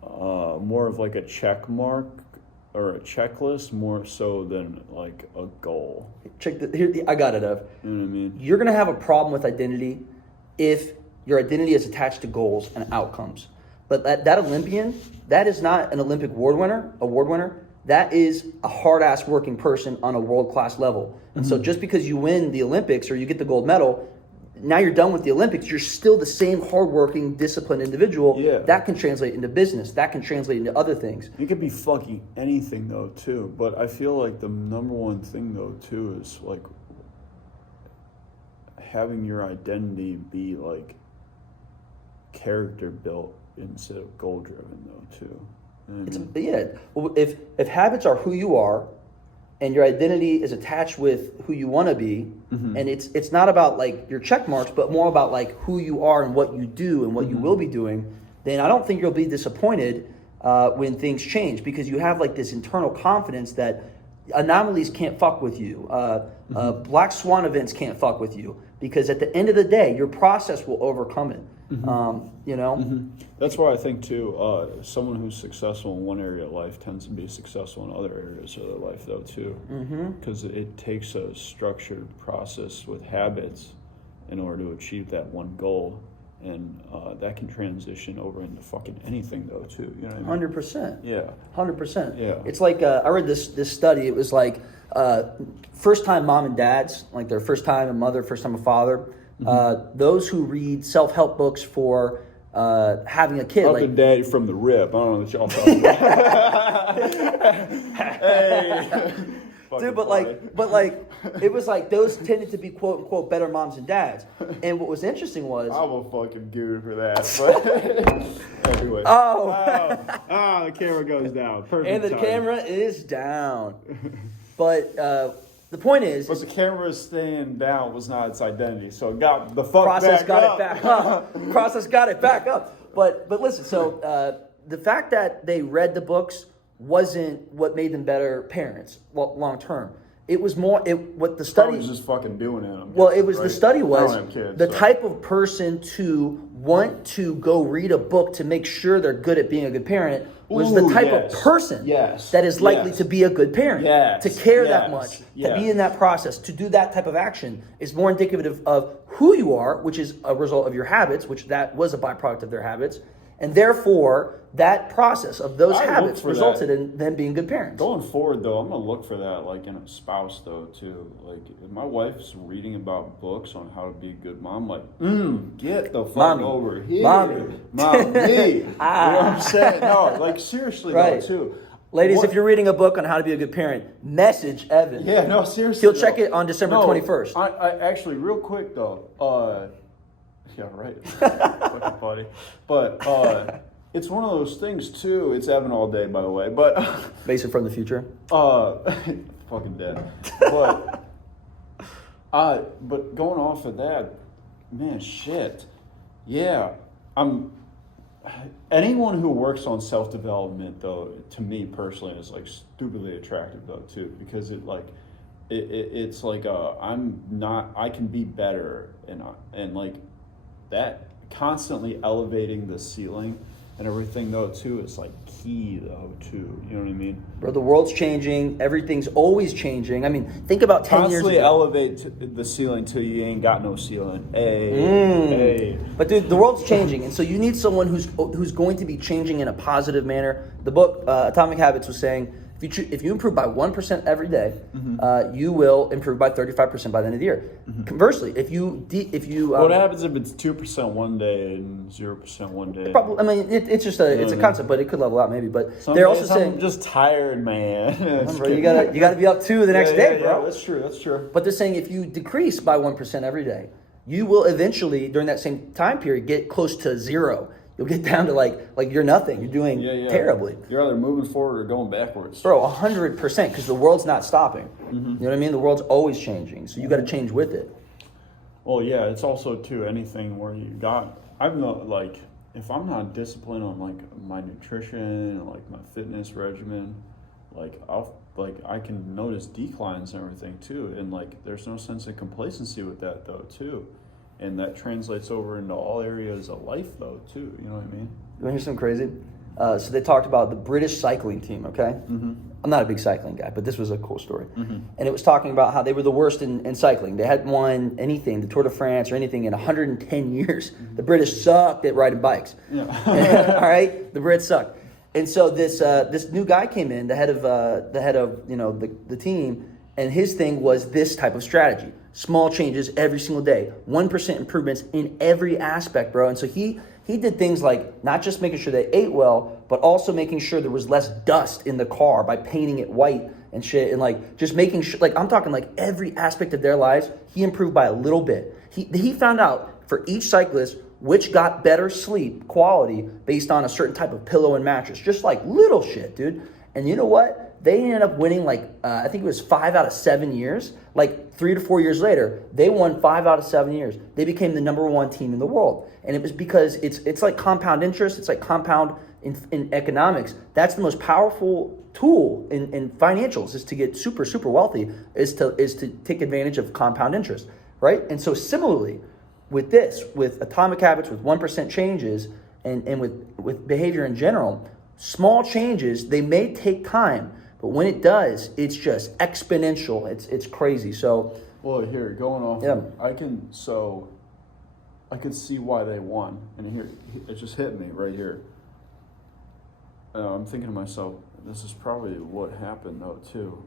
more of like a check mark or a checklist more so than like a goal. Here, I got it, Ev. You know what I mean? You're gonna have a problem with identity if your identity is attached to goals and outcomes. But that Olympian, that is not an Olympic award winner. That is a hard-ass working person on a world-class level. And so just because you win the Olympics or you get the gold medal, now you're done with the Olympics, you're still the same hardworking, disciplined individual. Yeah. That can translate into business. That can translate into other things. It could be fucking anything though too. But I feel like the number one thing though too is like having your identity be like character built instead of goal driven though too. Well, if habits are who you are, and your identity is attached with who you want to be, and it's not about like your check marks, but more about like who you are and what you do and what you will be doing, then I don't think you'll be disappointed when things change, because you have like this internal confidence that anomalies can't fuck with you. Black swan events can't fuck with you, because at the end of the day, your process will overcome it. You know? That's why I think too, someone who's successful in one area of life tends to be successful in other areas of their life though too, because it takes a structured process with habits in order to achieve that one goal, and that can transition over into fucking anything though too. You know what I mean? 100%. Yeah. 100%. Yeah. It's like I read this study. It was like first time mom and dads, like their first time a mother, first time a father. Those who read self-help books for having a kid. Uncle Like, Daddy from the rip. I don't know what y'all talking about. Hey. dude, but like, it was like those tended to be quote unquote better moms and dads. And what was interesting was, I'm a fucking guru for that. But anyway. The camera goes down. Perfect. and the timing. camera is down. But the point is, But the camera staying down was not its identity, so it got the fuck process back got up. it back up. Process got it back up. But listen, so the fact that they read the books wasn't what made them better parents long term. It was more what the study Probably just fucking doing it. Well, it was the study was I don't have kids, the so. type of person to want to go read a book to make sure they're good at being a good parent was the Ooh, type yes. of person Yes. that is likely Yes. to be a good parent. Yes. To care that Yes. much, Yes. to be in that process, to do that type of action is more indicative of who you are, which is a result of your habits, which that was a byproduct of their habits. And therefore, that process of those I look habits for resulted that. in them being good parents. Going forward, though, I'm gonna look for that, like in a spouse, though, too. Like, if my wife's reading about books on how to be a good mom, like, get the fuck Mommy. over here, Mommy. mommy. You know what I'm saying? No, like seriously, Right. though, too. Ladies, What- if you're reading a book on how to be a good parent, message Evan. Yeah, no, seriously. He'll check though. it on December No, 21st. I actually, real quick though, yeah, right. Fucking funny. But it's one of those things too. It's Evan all day, by the way. But Mason from the future. fucking dead. But going off of that, man, shit. Yeah, anyone who works on self-development, though, to me personally, is like stupidly attractive, though, too, because it's like I can be better, and like that constantly elevating the ceiling and everything, though, too, is like key, though, too. You know what I mean? Bro, the world's changing. Everything's always changing. I mean, think about 10 years Constantly ago. elevate the ceiling till you ain't got no ceiling. Hey. But dude, the world's changing, and so you need someone who's going to be changing in a positive manner. The book Atomic Habits was saying if you improve by 1% every day, you will improve by 35% by the end of the year. Conversely, if you What happens if it's 2% one day and 0% one day? probably, I mean, it's just it's a concept, but it could level out maybe. But Some they're days also saying, I'm just tired, man. bro, you gotta be up 2 the next day, bro. Yeah, that's true. But they're saying if you decrease by 1% every day, you will eventually, during that same time period, get close to 0. You'll get down to like you're nothing. You're doing terribly. You're either moving forward or going backwards. Bro, 100%, because the world's not stopping. You know what I mean? The world's always changing, so you got to change with it. Well, yeah, it's also too anything where I'm not like, if I'm not disciplined on like my nutrition and like my fitness regimen, like I can notice declines and everything too, and like there's no sense of complacency with that, though, too. And that translates over into all areas of life, though, too. You know what I mean? You want to hear something crazy? So they talked about the British cycling team, okay? I'm not a big cycling guy, but this was a cool story. And it was talking about how they were the worst in cycling. They hadn't won anything, the Tour de France or anything, in 110 years. The British sucked at riding bikes. Yeah. All right? The Brits suck. And so this new guy came in, the head of the team, and his thing was this type of strategy. Small changes every single day. 1% improvements in every aspect, bro. And so he did things like not just making sure they ate well, but also making sure there was less dust in the car by painting it white and shit. And like just making sure, like I'm talking like every aspect of their lives, he improved by a little bit. He found out for each cyclist which got better sleep quality based on a certain type of pillow and mattress. Just like little shit, dude. And you know what? They ended up winning I think it was 5 out of 7 years. Like 3 to 4 years later, they won 5 out of 7 years. They became the #1 team in the world. And it was because it's like compound interest. It's like compound in economics. That's the most powerful tool in financials, is to get super, super wealthy, is to take advantage of compound interest, right? And so similarly, with Atomic Habits, with 1% changes, and with behavior in general, small changes, they may take time, but when it does, it's just exponential. It's crazy. So, well, here, going off, I can see why they won, and here it just hit me right here. I'm thinking to myself, this is probably what happened, though, too.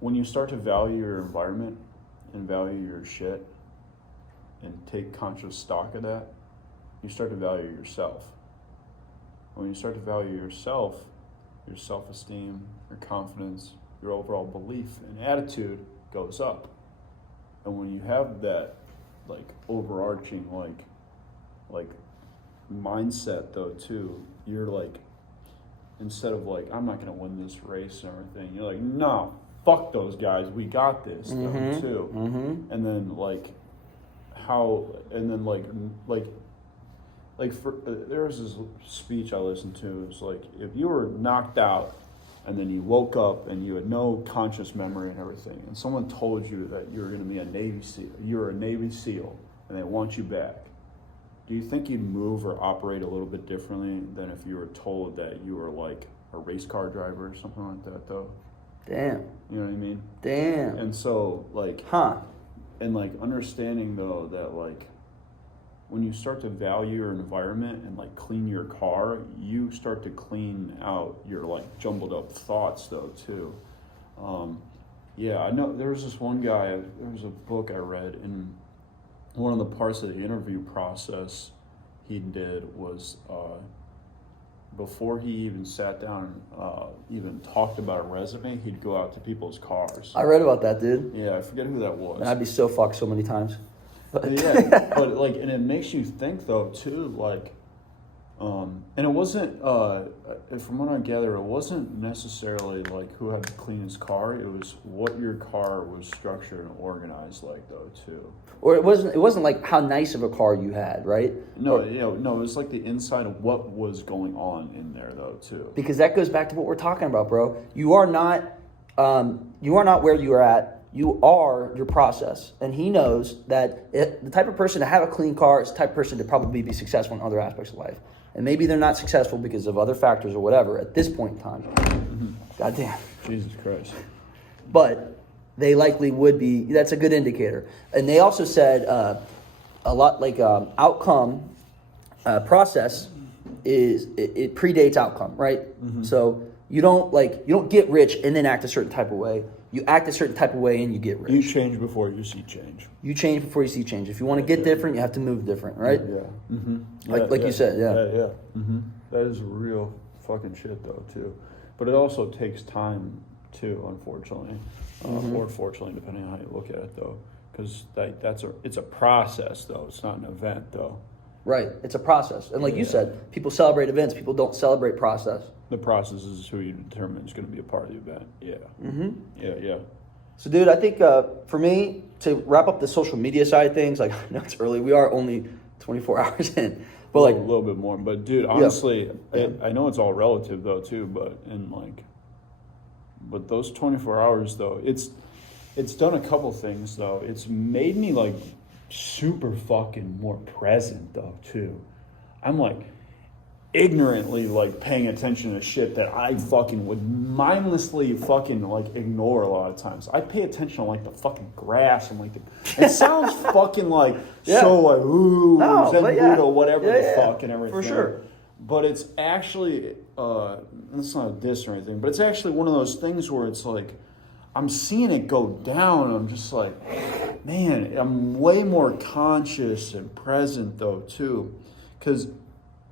When you start to value your environment and value your shit, and take conscious stock of that, you start to value yourself. When you start to value yourself, your self-esteem, your confidence, your overall belief and attitude goes up. And when you have that like overarching like mindset though too, you're like, instead of like, I'm not gonna win this race and everything, you're like, no, fuck those guys, we got this though too. And then like for there was this speech I listened to. It was like, if you were knocked out and then you woke up and you had no conscious memory and everything, and someone told you that you were going to be a Navy SEAL, you were a Navy SEAL, and they want you back, do you think you'd move or operate a little bit differently than if you were told that you were like a race car driver or something like that though? Damn. You know what I mean? Damn. And so like, and like understanding though that like, when you start to value your environment and like clean your car, you start to clean out your like jumbled up thoughts though too. Yeah, I know there was this one guy, there was a book I read, and one of the parts of the interview process he did was before he even sat down even talked about a resume, he'd go out to people's cars. I read about that, dude. Yeah, I forget who that was. And I'd be so fucked so many times. Yeah, but like, and it makes you think though too, like, and it wasn't, from what I gather, it wasn't necessarily like who had to clean his car. It was what your car was structured and organized like though too. Or it wasn't like how nice of a car you had, right? No, no, it was like the inside of what was going on in there though too. Because that goes back to what we're talking about, bro. You are not where you are at. You are your process. And he knows that the type of person to have a clean car is the type of person to probably be successful in other aspects of life. And maybe they're not successful because of other factors or whatever at this point in time. God damn. Jesus Christ. But they likely would be. That's a good indicator. And they also said a lot like outcome process is it predates outcome, right? So you don't get rich and then act a certain type of way. You act a certain type of way and you get rich. You change before you see change. You change before you see change. If you want to get different, you have to move different, right? Yeah. Like you said, Yeah. That is real fucking shit though too. But it also takes time too, unfortunately, or fortunately, depending on how you look at it though, because it's a process though. It's not an event though. Right. It's a process, and like you said, people celebrate events. People don't celebrate process. The process is who you determine is going to be a part of the event. Yeah. Yeah. So, dude, I think for me, to wrap up the social media side of things, like, I know it's early. We are only 24 hours in. But like a little bit more. But, dude, honestly, I know it's all relative, though, too. But those 24 hours, though, it's done a couple things, though. It's made me, like, super fucking more present, though, too. I'm, like, ignorantly like paying attention to shit that I fucking would mindlessly fucking like ignore a lot of times. I pay attention to like the fucking grass and like it sounds fucking like so like ooh Zen Buddha whatever the fuck and everything. For sure. But it's actually it's not a diss or anything, but it's actually one of those things where it's like I'm seeing it go down and I'm just like, man, I'm way more conscious and present though too. Because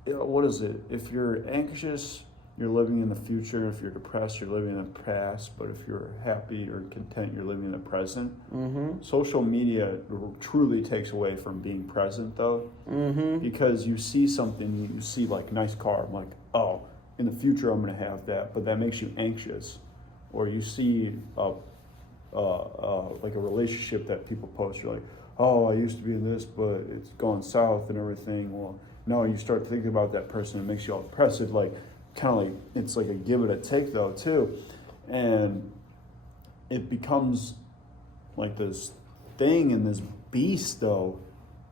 what is it? If you're anxious, you're living in the future. If you're depressed, you're living in the past. But if you're happy or content, you're living in the present. Social media truly takes away from being present, though, because you see something, you see like nice car. I'm like, oh, in the future I'm going to have that, but that makes you anxious. Or you see like a relationship that people post. You're like, oh, I used to be in this, but it's gone south and everything. Well. No, you start thinking about that person, it makes you all depressed. It like kind of like it's like a give it a take though too, and it becomes like this thing and this beast though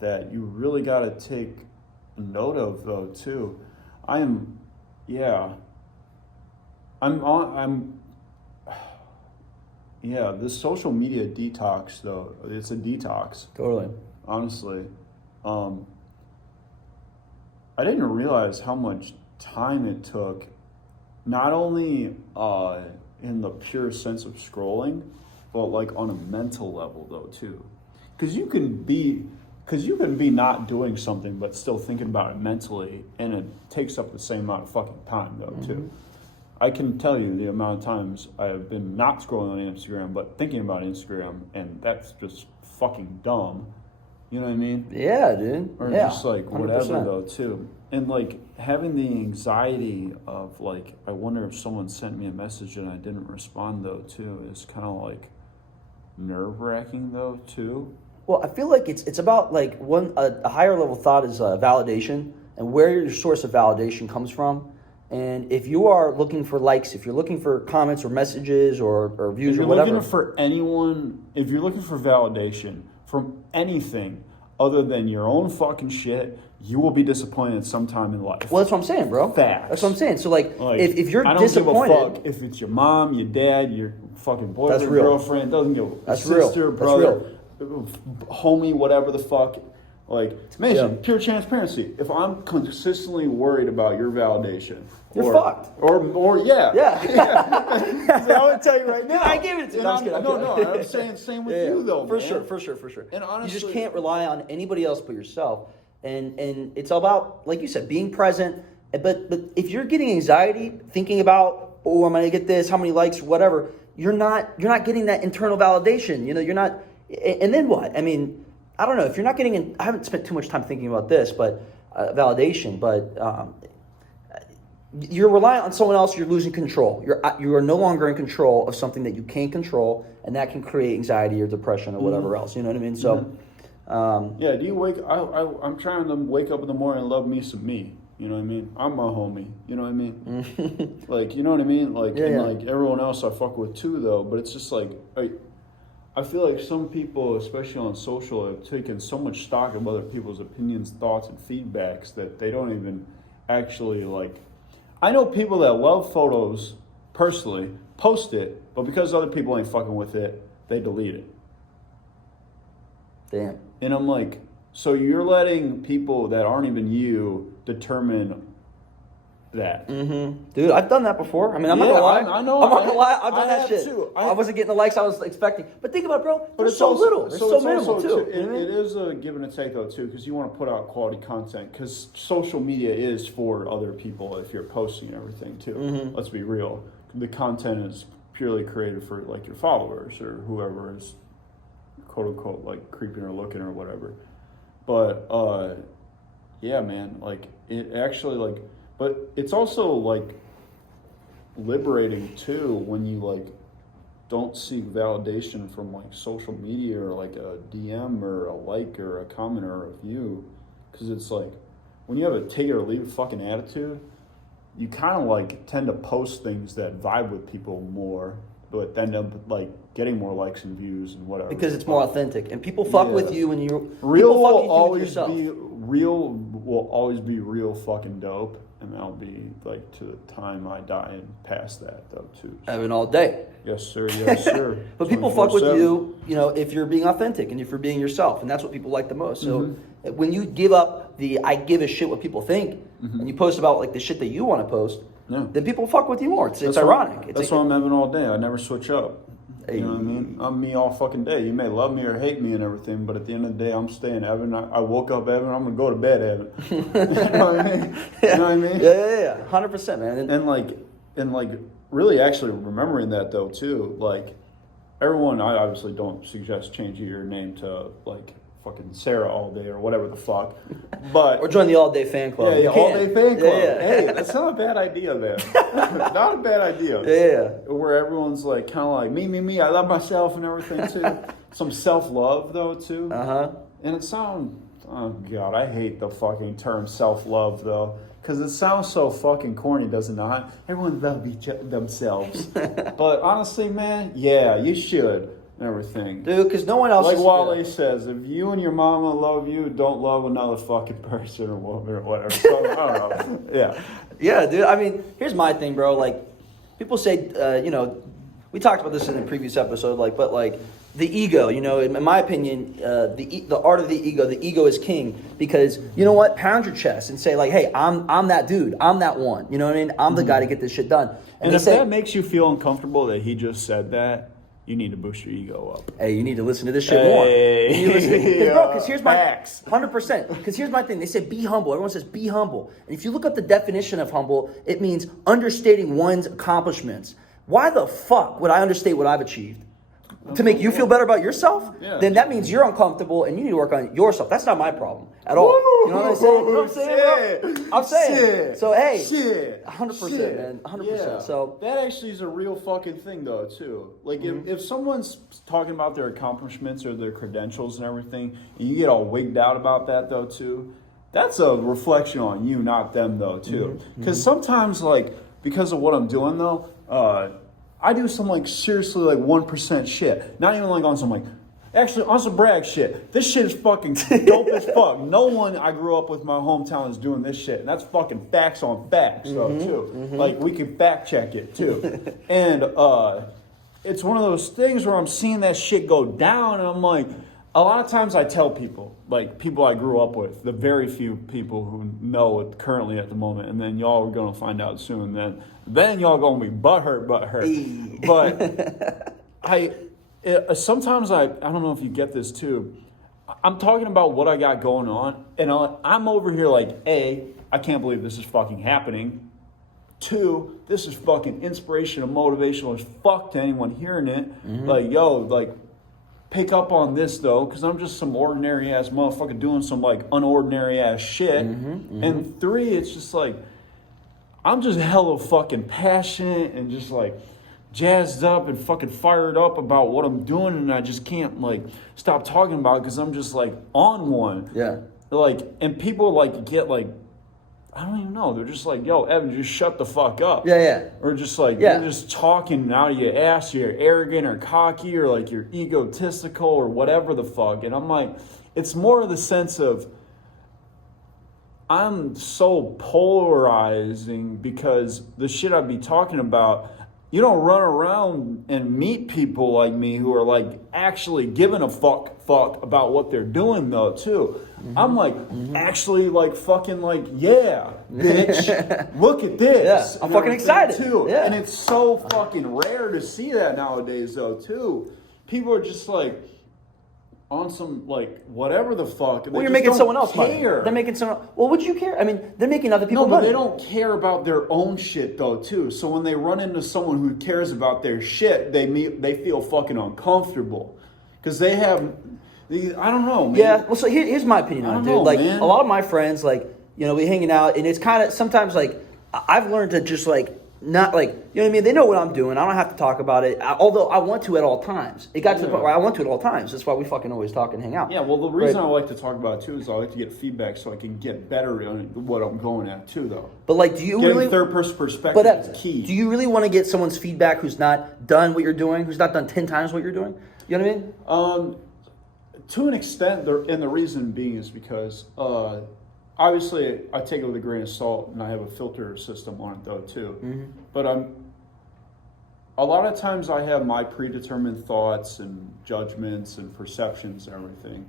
that you really got to take note of though too. This social media detox though, it's a detox. Totally. Honestly. I didn't realize how much time it took, not only in the pure sense of scrolling, but like on a mental level though too. Because you can be because you can be not doing something but still thinking about it mentally, and it takes up the same amount of fucking time though too. I can tell you the amount of times I have been not scrolling on Instagram but thinking about Instagram, and that's just fucking dumb. You know what I mean? Yeah, dude. Or yeah, just like 100%. whatever though too. And like having the anxiety of like, I wonder if someone sent me a message and I didn't respond though too, is kind of like nerve-wracking though too. Well, I feel like it's about like a higher level thought is validation and where your source of validation comes from. And if you are looking for likes, if you're looking for comments or messages or views or whatever. If you're looking for validation from anything other than your own fucking shit, you will be disappointed sometime in life. Well, that's what I'm saying, bro. Facts. That's what I'm saying. So if you're I don't disappointed, give a fuck if it's your mom, your dad, your fucking boyfriend, That's real. girlfriend, doesn't give a That's sister, real. brother, homie, whatever the fuck. Like, Mason, Yeah. pure transparency. If I'm consistently worried about your validation, You're fucked. Or yeah. Yeah. I would tell you right now. I give it to you. And I'm saying same with you though, For man. sure. And honestly, you just can't rely on anybody else but yourself. And it's all about, like you said, being present. But if you're getting anxiety, thinking about, oh, am I gonna get this? How many likes? Whatever. You're not getting that internal validation. You know, you're not. And then what? I mean, I don't know. If you're not getting, I haven't spent too much time thinking about this, but validation. But you're reliant on someone else. You're losing control. You are no longer in control of something that you can't control, and that can create anxiety or depression or whatever else. You know what I mean? So. Yeah, do you wake? I'm trying to wake up in the morning and love me some me. You know what I mean? I'm my homie. You know what I mean? Like, you know what I mean? Like, like everyone else I fuck with too, though. But it's just like I feel like some people, especially on social, have taken so much stock of other people's opinions, thoughts, and feedbacks that they don't even actually like. I know people that love photos personally, post it, but because other people ain't fucking with it, they delete it. Damn. And I'm like, so you're letting people that aren't even you determine that. Mm-hmm. Dude, I've done that before. I mean, I'm not gonna lie. I know. I'm not gonna lie. I've done I that shit. too. I wasn't getting the likes I was expecting. But think about it, bro. But There's so little. There's so minimal, too. It is a give and a take, though, too, because you want to put out quality content. Because social media is for other people if you're posting and everything, too. Mm-hmm. Let's be real. The content is purely created for, like, your followers or whoever is, quote-unquote, like, creeping or looking or whatever. But, yeah, man, like, it actually, like... But it's also, like, liberating, too, when you, like, don't seek validation from, like, social media or, like, a DM or a like or a comment or a view. Because it's, like, when you have a take it or leave it fucking attitude, you kind of, like, tend to post things that vibe with people more, but end up, like, getting more likes and views and whatever. Because it's more authentic. And people fuck with you when you... Real will always be real fucking dope. And that'll be, like, to the time I die and past that, though, too. So. Evan all day. Yes, sir. Yes, sir. But people fuck with you, you know, if you're being authentic and if you're being yourself. And that's what people like the most. So when you give up the I give a shit what people think, and you post about, like, the shit that you want to post, then people fuck with you more. It's ironic. That's why I'm Evan all day. I never switch up. Hey. You know what I mean? I'm me all fucking day. You may love me or hate me and everything, but at the end of the day, I'm staying Evan. I woke up Evan. I'm going to go to bed Evan. You know what I mean? Yeah. You know what I mean? Yeah. 100%, man. And like really actually remembering that, though, too. Like, everyone, I obviously don't suggest changing your name to, like, fucking Sarah all day or whatever the fuck. But or join the All Day Fan Club. Yeah, All Day Fan Club. Yeah. Hey, that's not a bad idea, man. Not a bad idea. Yeah. Where everyone's like kind of like me. I love myself and everything too. Some self-love though too. And it sounds. Oh God, I hate the fucking term self-love though, because it sounds so fucking corny, does it not? Everyone loves themselves. But honestly, man, yeah, you should. And everything. Dude, because no one else like Wale says, if you and your mama love you, don't love another fucking person or woman or whatever. So, I don't know. Yeah. Yeah, dude. I mean, here's my thing, bro. Like, people say, you know, we talked about this in the previous episode, like, but like, the ego, you know, in my opinion, the art of the ego is king, because you know what? Pound your chest and say like, hey, I'm that dude. I'm that one. You know what I mean? I'm the guy to get this shit done. And if that makes you feel uncomfortable that he just said that, you need to boost your ego up. Hey, you need to listen to this shit more. You need to listen because here's my facts. 100%. Because here's my thing. They say be humble. Everyone says be humble. And if you look up the definition of humble, it means understating one's accomplishments. Why the fuck would I understate what I've achieved? To make you feel better about yourself? Yeah. Then that means you're uncomfortable and you need to work on yourself. That's not my problem at all. You know what I'm saying? You know what I'm saying, bro? I'm saying. Shit. So, hey. Shit. 100%, Shit. man. 100%. Yeah. So that actually is a real fucking thing, though, too. Like, if someone's talking about their accomplishments or their credentials and everything, and you get all wigged out about that, though, too, that's a reflection on you, not them, though, too. Because sometimes, like, because of what I'm doing, though, I do some, like, seriously, like, 1% shit. Not even, like, on some, like, actually, on some brag shit. This shit is fucking dope as fuck. No one I grew up with my hometown is doing this shit. And that's fucking facts on facts, though, too. Like, we can fact check it, too. And it's one of those things where I'm seeing that shit go down, and I'm like, a lot of times I tell people, like, people I grew up with, the very few people who know it currently at the moment, and then y'all are going to find out soon, then y'all going to be butthurt. But sometimes I don't know if you get this too. I'm talking about what I got going on, and I'm over here like, A, I can't believe this is fucking happening. 2, this is fucking inspirational, motivational as fuck to anyone hearing it. Like, yo, like, pick up on this, though, because I'm just some ordinary-ass motherfucker doing some, like, unordinary-ass shit. And 3, it's just like, I'm just hella fucking passionate and just, like, jazzed up and fucking fired up about what I'm doing, and I just can't, like, stop talking about it because I'm just, like, on one. yeah. Like, and people, like, get, like, I don't even know. They're just like, yo, Evan, just shut the fuck up. Yeah. Or just like, Yeah. you're just talking out of your ass. You're arrogant or cocky or like you're egotistical or whatever the fuck. And I'm like, it's more of the sense of I'm so polarizing because the shit I'd be talking about, you don't run around and meet people like me who are like actually giving a fuck about what they're doing though too. I'm like actually like fucking like, yeah, bitch, look at this. Yeah, I'm fucking excited too. Yeah. And it's so fucking rare to see that nowadays though too. People are just like on some like whatever the fuck. Well, you're making someone else money. Care. They're making someone. Well, would you care? I mean, they're making other people No, but money. they don't care about their own shit though too. So when they run into someone who cares about their shit, they feel fucking uncomfortable because they have. I don't know, man. Yeah. Well, so here's my opinion on it, dude. Like man. a lot of my friends, like we hanging out, and it's kind of sometimes like I've learned to just like. Not like, you know what I mean? They know what I'm doing. I don't have to talk about it. Although I want to at all times. It got to the point where I want to at all times. That's why we fucking always talk and hang out. Yeah, well, the reason I like to talk about it too is I like to get feedback so I can get better on what I'm going at too, though. But like, do you Getting really? third-person perspective is key. Do you really want to get someone's feedback who's not done what you're doing, who's not done 10 times what you're doing? You know what I mean? To an extent, and the reason being is because obviously I take it with a grain of salt, and I have a filter system on it though too. But a lot of times I have my predetermined thoughts and judgments and perceptions and everything.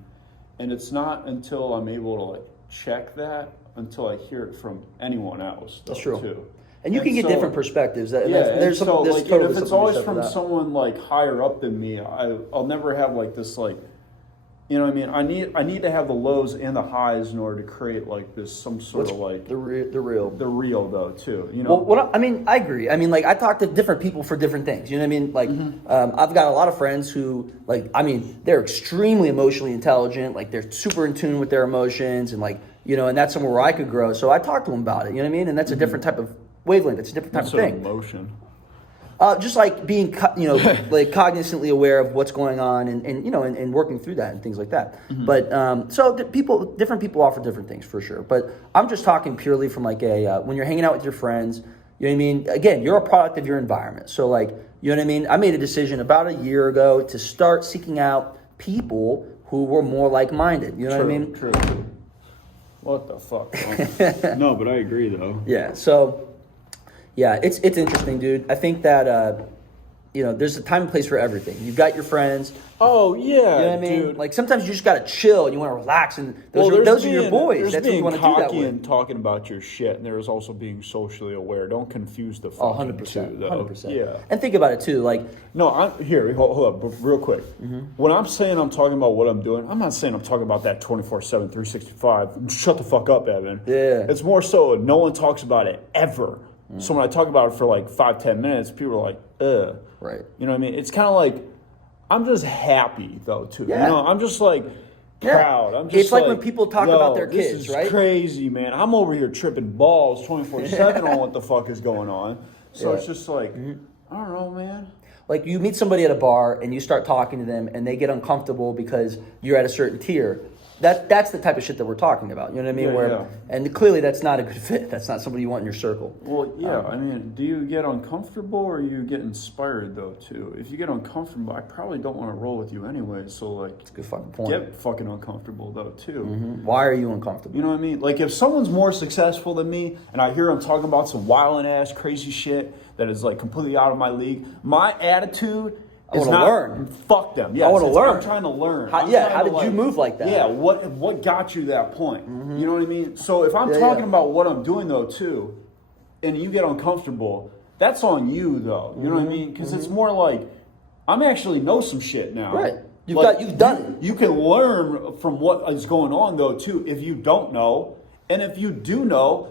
And it's not until I'm able to like check that until I hear it from anyone else. That's true. Too. And you can get different perspectives. And there's totally if it's always something from for that. someone like higher up than me, I'll never have like this like, you know what I mean? I need to have the lows and the highs in order to create like this some sort of like the real though too. You know. Well, I agree. I mean, like I talk to different people for different things. You know what I mean? Like I've got a lot of friends who like they're extremely emotionally intelligent. Like they're super in tune with their emotions and like and that's somewhere where I could grow. So I talk to them about it. You know what I mean? And that's a different type of wavelength. It's a different type of thing. Emotion. Just like being, like cognizantly aware of what's going on and working through that and things like that. But so different people offer different things for sure. But I'm just talking purely from like when you're hanging out with your friends, you know what I mean? Again, you're a product of your environment. So like, you know what I mean? I made a decision about a year ago to start seeking out people who were more like-minded. You know what I mean? True. What the fuck? No, but I agree though. Yeah. So. Yeah, it's interesting, dude. I think that there's a time and place for everything. You've got your friends. Oh yeah, You know what I mean? dude. Like sometimes you just gotta chill and you want to relax, and those are your boys. That's what you want to do that being with. and talking about your shit, and there's also being socially aware. Don't confuse the fucking 100%, two, though. 100%. Yeah. And think about it too, like No, hold up, but real quick. When I'm saying I'm talking about what I'm doing, I'm not saying I'm talking about that 24/7, 365. Shut the fuck up, Evan. Yeah. It's more so no one talks about it ever. So when I talk about it for like 5-10 minutes, people are like, ugh. right. You know what I mean? It's kind of like, I'm just happy though too. Yeah. I'm just like proud. I'm just It's like when people talk about their this kids, is right? crazy, man. I'm over here tripping balls 24/7 on what the fuck is going on. So it's just like, I don't know, man. Like you meet somebody at a bar and you start talking to them and they get uncomfortable because you're at a certain tier. That's the type of shit that we're talking about. You know what I mean? Yeah. And clearly that's not a good fit. That's not somebody you want in your circle. Well, yeah. I mean, do you get uncomfortable or you get inspired though too? If you get uncomfortable, I probably don't want to roll with you anyway. So like, It's a good fucking point. get fucking uncomfortable though too. Why are you uncomfortable? You know what I mean? Like if someone's more successful than me and I hear them talking about some wild ass crazy shit that is like completely out of my league, my attitude is wanna not learn. fuck them. Yes, I wanna learn. I'm trying to learn. How did you move like that? Yeah, what got you to that point? You know what I mean? So if I'm Yeah, talking yeah. about what I'm doing though too, and you get uncomfortable, that's on you though. You know what I mean? Because it's more like I'm actually know some shit now. Right. You've Like, done it. You can learn from what is going on though too. If you don't know, and if you do know,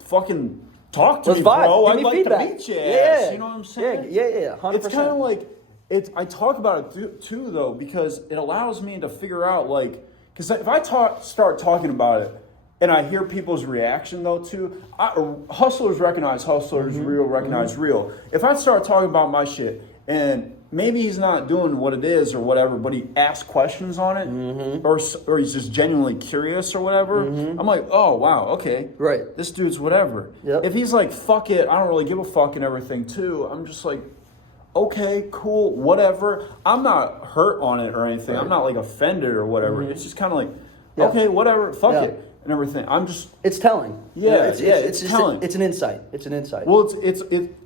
fucking talk to Let's me, vibe. bro. Give I'd me like feedback. to meet your Yeah. ass. You know what I'm saying? Yeah. 100%. It's kind of like I talk about it too though because it allows me to figure out like because if I start talking about it and I hear people's reaction though too, hustlers recognize hustlers, real recognize real. If I start talking about my shit and maybe he's not doing what it is or whatever, but he asks questions on it, or he's just genuinely curious or whatever. I'm like, oh wow, okay, Right. this dude's whatever. Yep. If he's like, fuck it, I don't really give a fuck and everything too, I'm just like, okay, cool, whatever. I'm not hurt on it or anything. I'm not like offended or whatever. It's just kind of like, Yeah. okay, whatever, fuck Yeah. it and everything. I'm just. It's telling. Yeah, it's just telling. It's an insight. It's an insight. Well,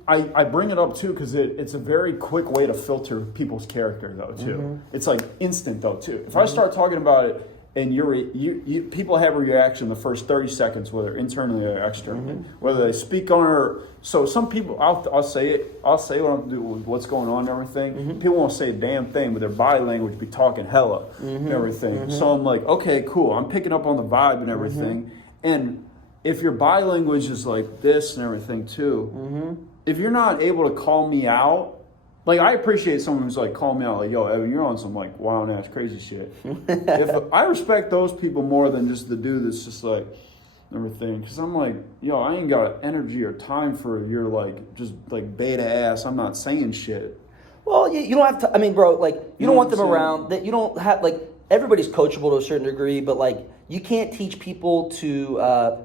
I bring it up too because it's a very quick way to filter people's character though too. It's like instant though too. If I start talking about it and you people have a reaction the first 30 seconds, whether internally or externally, whether they speak on it or so. Some people I'll say it. I'll say what I'm doing, what's going on and everything. People won't say a damn thing, but their body language be talking hella and everything. So I'm like, okay, cool. I'm picking up on the vibe and everything, and if your body language is like this and everything too, if you're not able to call me out, like I appreciate someone who's like calling me out, like, yo, Evan, you're on some like wild ass crazy shit. If I respect those people more than just the dude that's just like everything, because I'm like, yo, I ain't got energy or time for your like just like beta ass. I'm not saying shit. Well, you don't have to. I mean, bro, like you don't want them what I'm around. That you don't have like everybody's coachable to a certain degree, but like you can't teach people to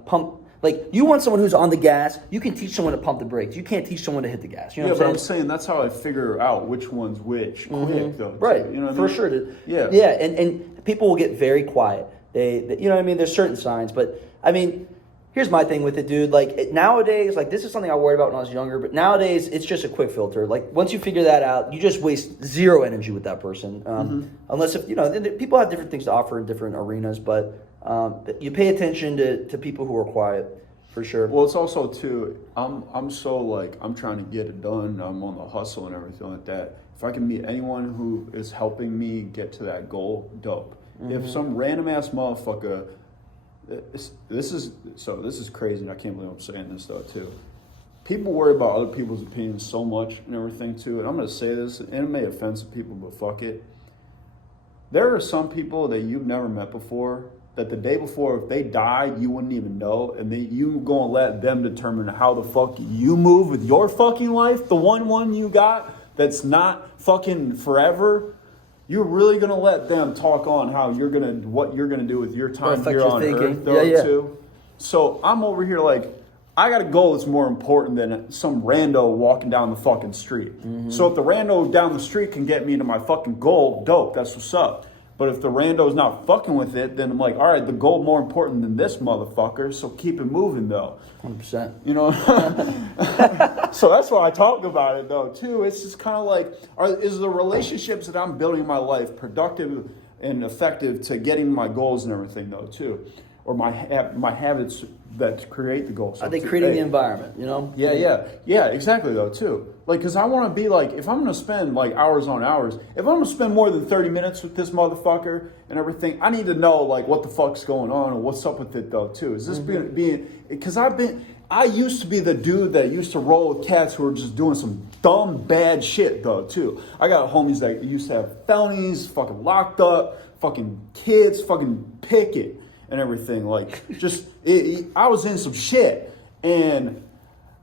pump. Like you want someone who's on the gas. You can teach someone to pump the brakes. You can't teach someone to hit the gas. You know Yeah, what but I'm I'm saying? saying that's how I figure out which one's which quick though. Right. Too. You know what I For mean? sure. Yeah. And people will get very quiet. They you know what I mean? There's certain signs, but I mean, here's my thing with it, dude. Like nowadays, like this is something I worried about when I was younger, but nowadays it's just a quick filter. Like once you figure that out, you just waste zero energy with that person. Unless if people have different things to offer in different arenas, but you pay attention to people who are quiet. For sure. Well, it's also too. I'm so like I'm trying to get it done. I'm on the hustle and everything like that. If I can meet anyone who is helping me get to that goal, dope. If some random ass motherfucker, this is crazy. And I can't believe I'm saying this though too. People worry about other people's opinions so much and everything too. And I'm gonna say this, and it may offend some people, but fuck it. There are some people that you've never met before that the day before, if they died, you wouldn't even know, and then you gonna let them determine how the fuck you move with your fucking life, the one you got that's not fucking forever. You're really gonna let them talk on how what you're gonna do with your time here on Earth, though, too. So I'm over here like, I got a goal that's more important than some rando walking down the fucking street. So if the rando down the street can get me to my fucking goal, dope, that's what's up. But if the rando's not fucking with it, then I'm like, all right, the goal more important than this motherfucker, so keep it moving though. 100%. You know? So that's why I talk about it though too. It's just kind of like, is the relationships that I'm building in my life productive and effective to getting my goals and everything though too? Or my habits that create the goals. I think creating the environment, you know? Yeah, exactly though too. Like, because I want to be like, if I'm going to spend like hours on hours, if I'm going to spend more than 30 minutes with this motherfucker and everything, I need to know like what the fuck's going on and what's up with it though too. Is this being, because I used to be the dude that used to roll with cats who were just doing some dumb, bad shit though too. I got homies that used to have felonies, fucking locked up, fucking kids, fucking picket and everything. Like, just, I was in some shit. And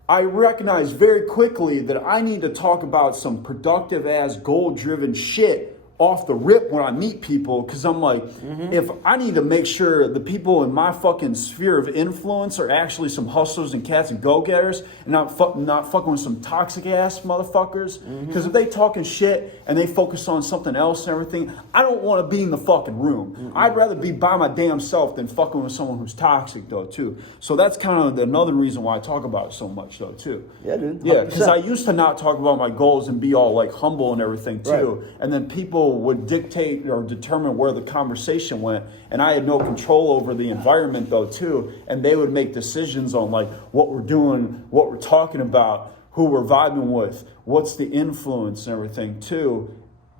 I recognized very quickly that I need to talk about some productive ass, goal driven shit off the rip when I meet people, because I'm like, if I need to make sure the people in my fucking sphere of influence are actually some hustlers and cats and go-getters and not fucking with some toxic ass motherfuckers, because if they talking shit and they focus on something else and everything, I don't want to be in the fucking room. I'd rather be by my damn self than fucking with someone who's toxic though too. So that's kind of another reason why I talk about it so much though too. Yeah, dude. 100%. Yeah, because I used to not talk about my goals and be all like humble and everything too. Right. And then people would dictate or determine where the conversation went, and I had no control over the environment though too, and they would make decisions on like what we're doing, what we're talking about, who we're vibing with, what's the influence and everything too,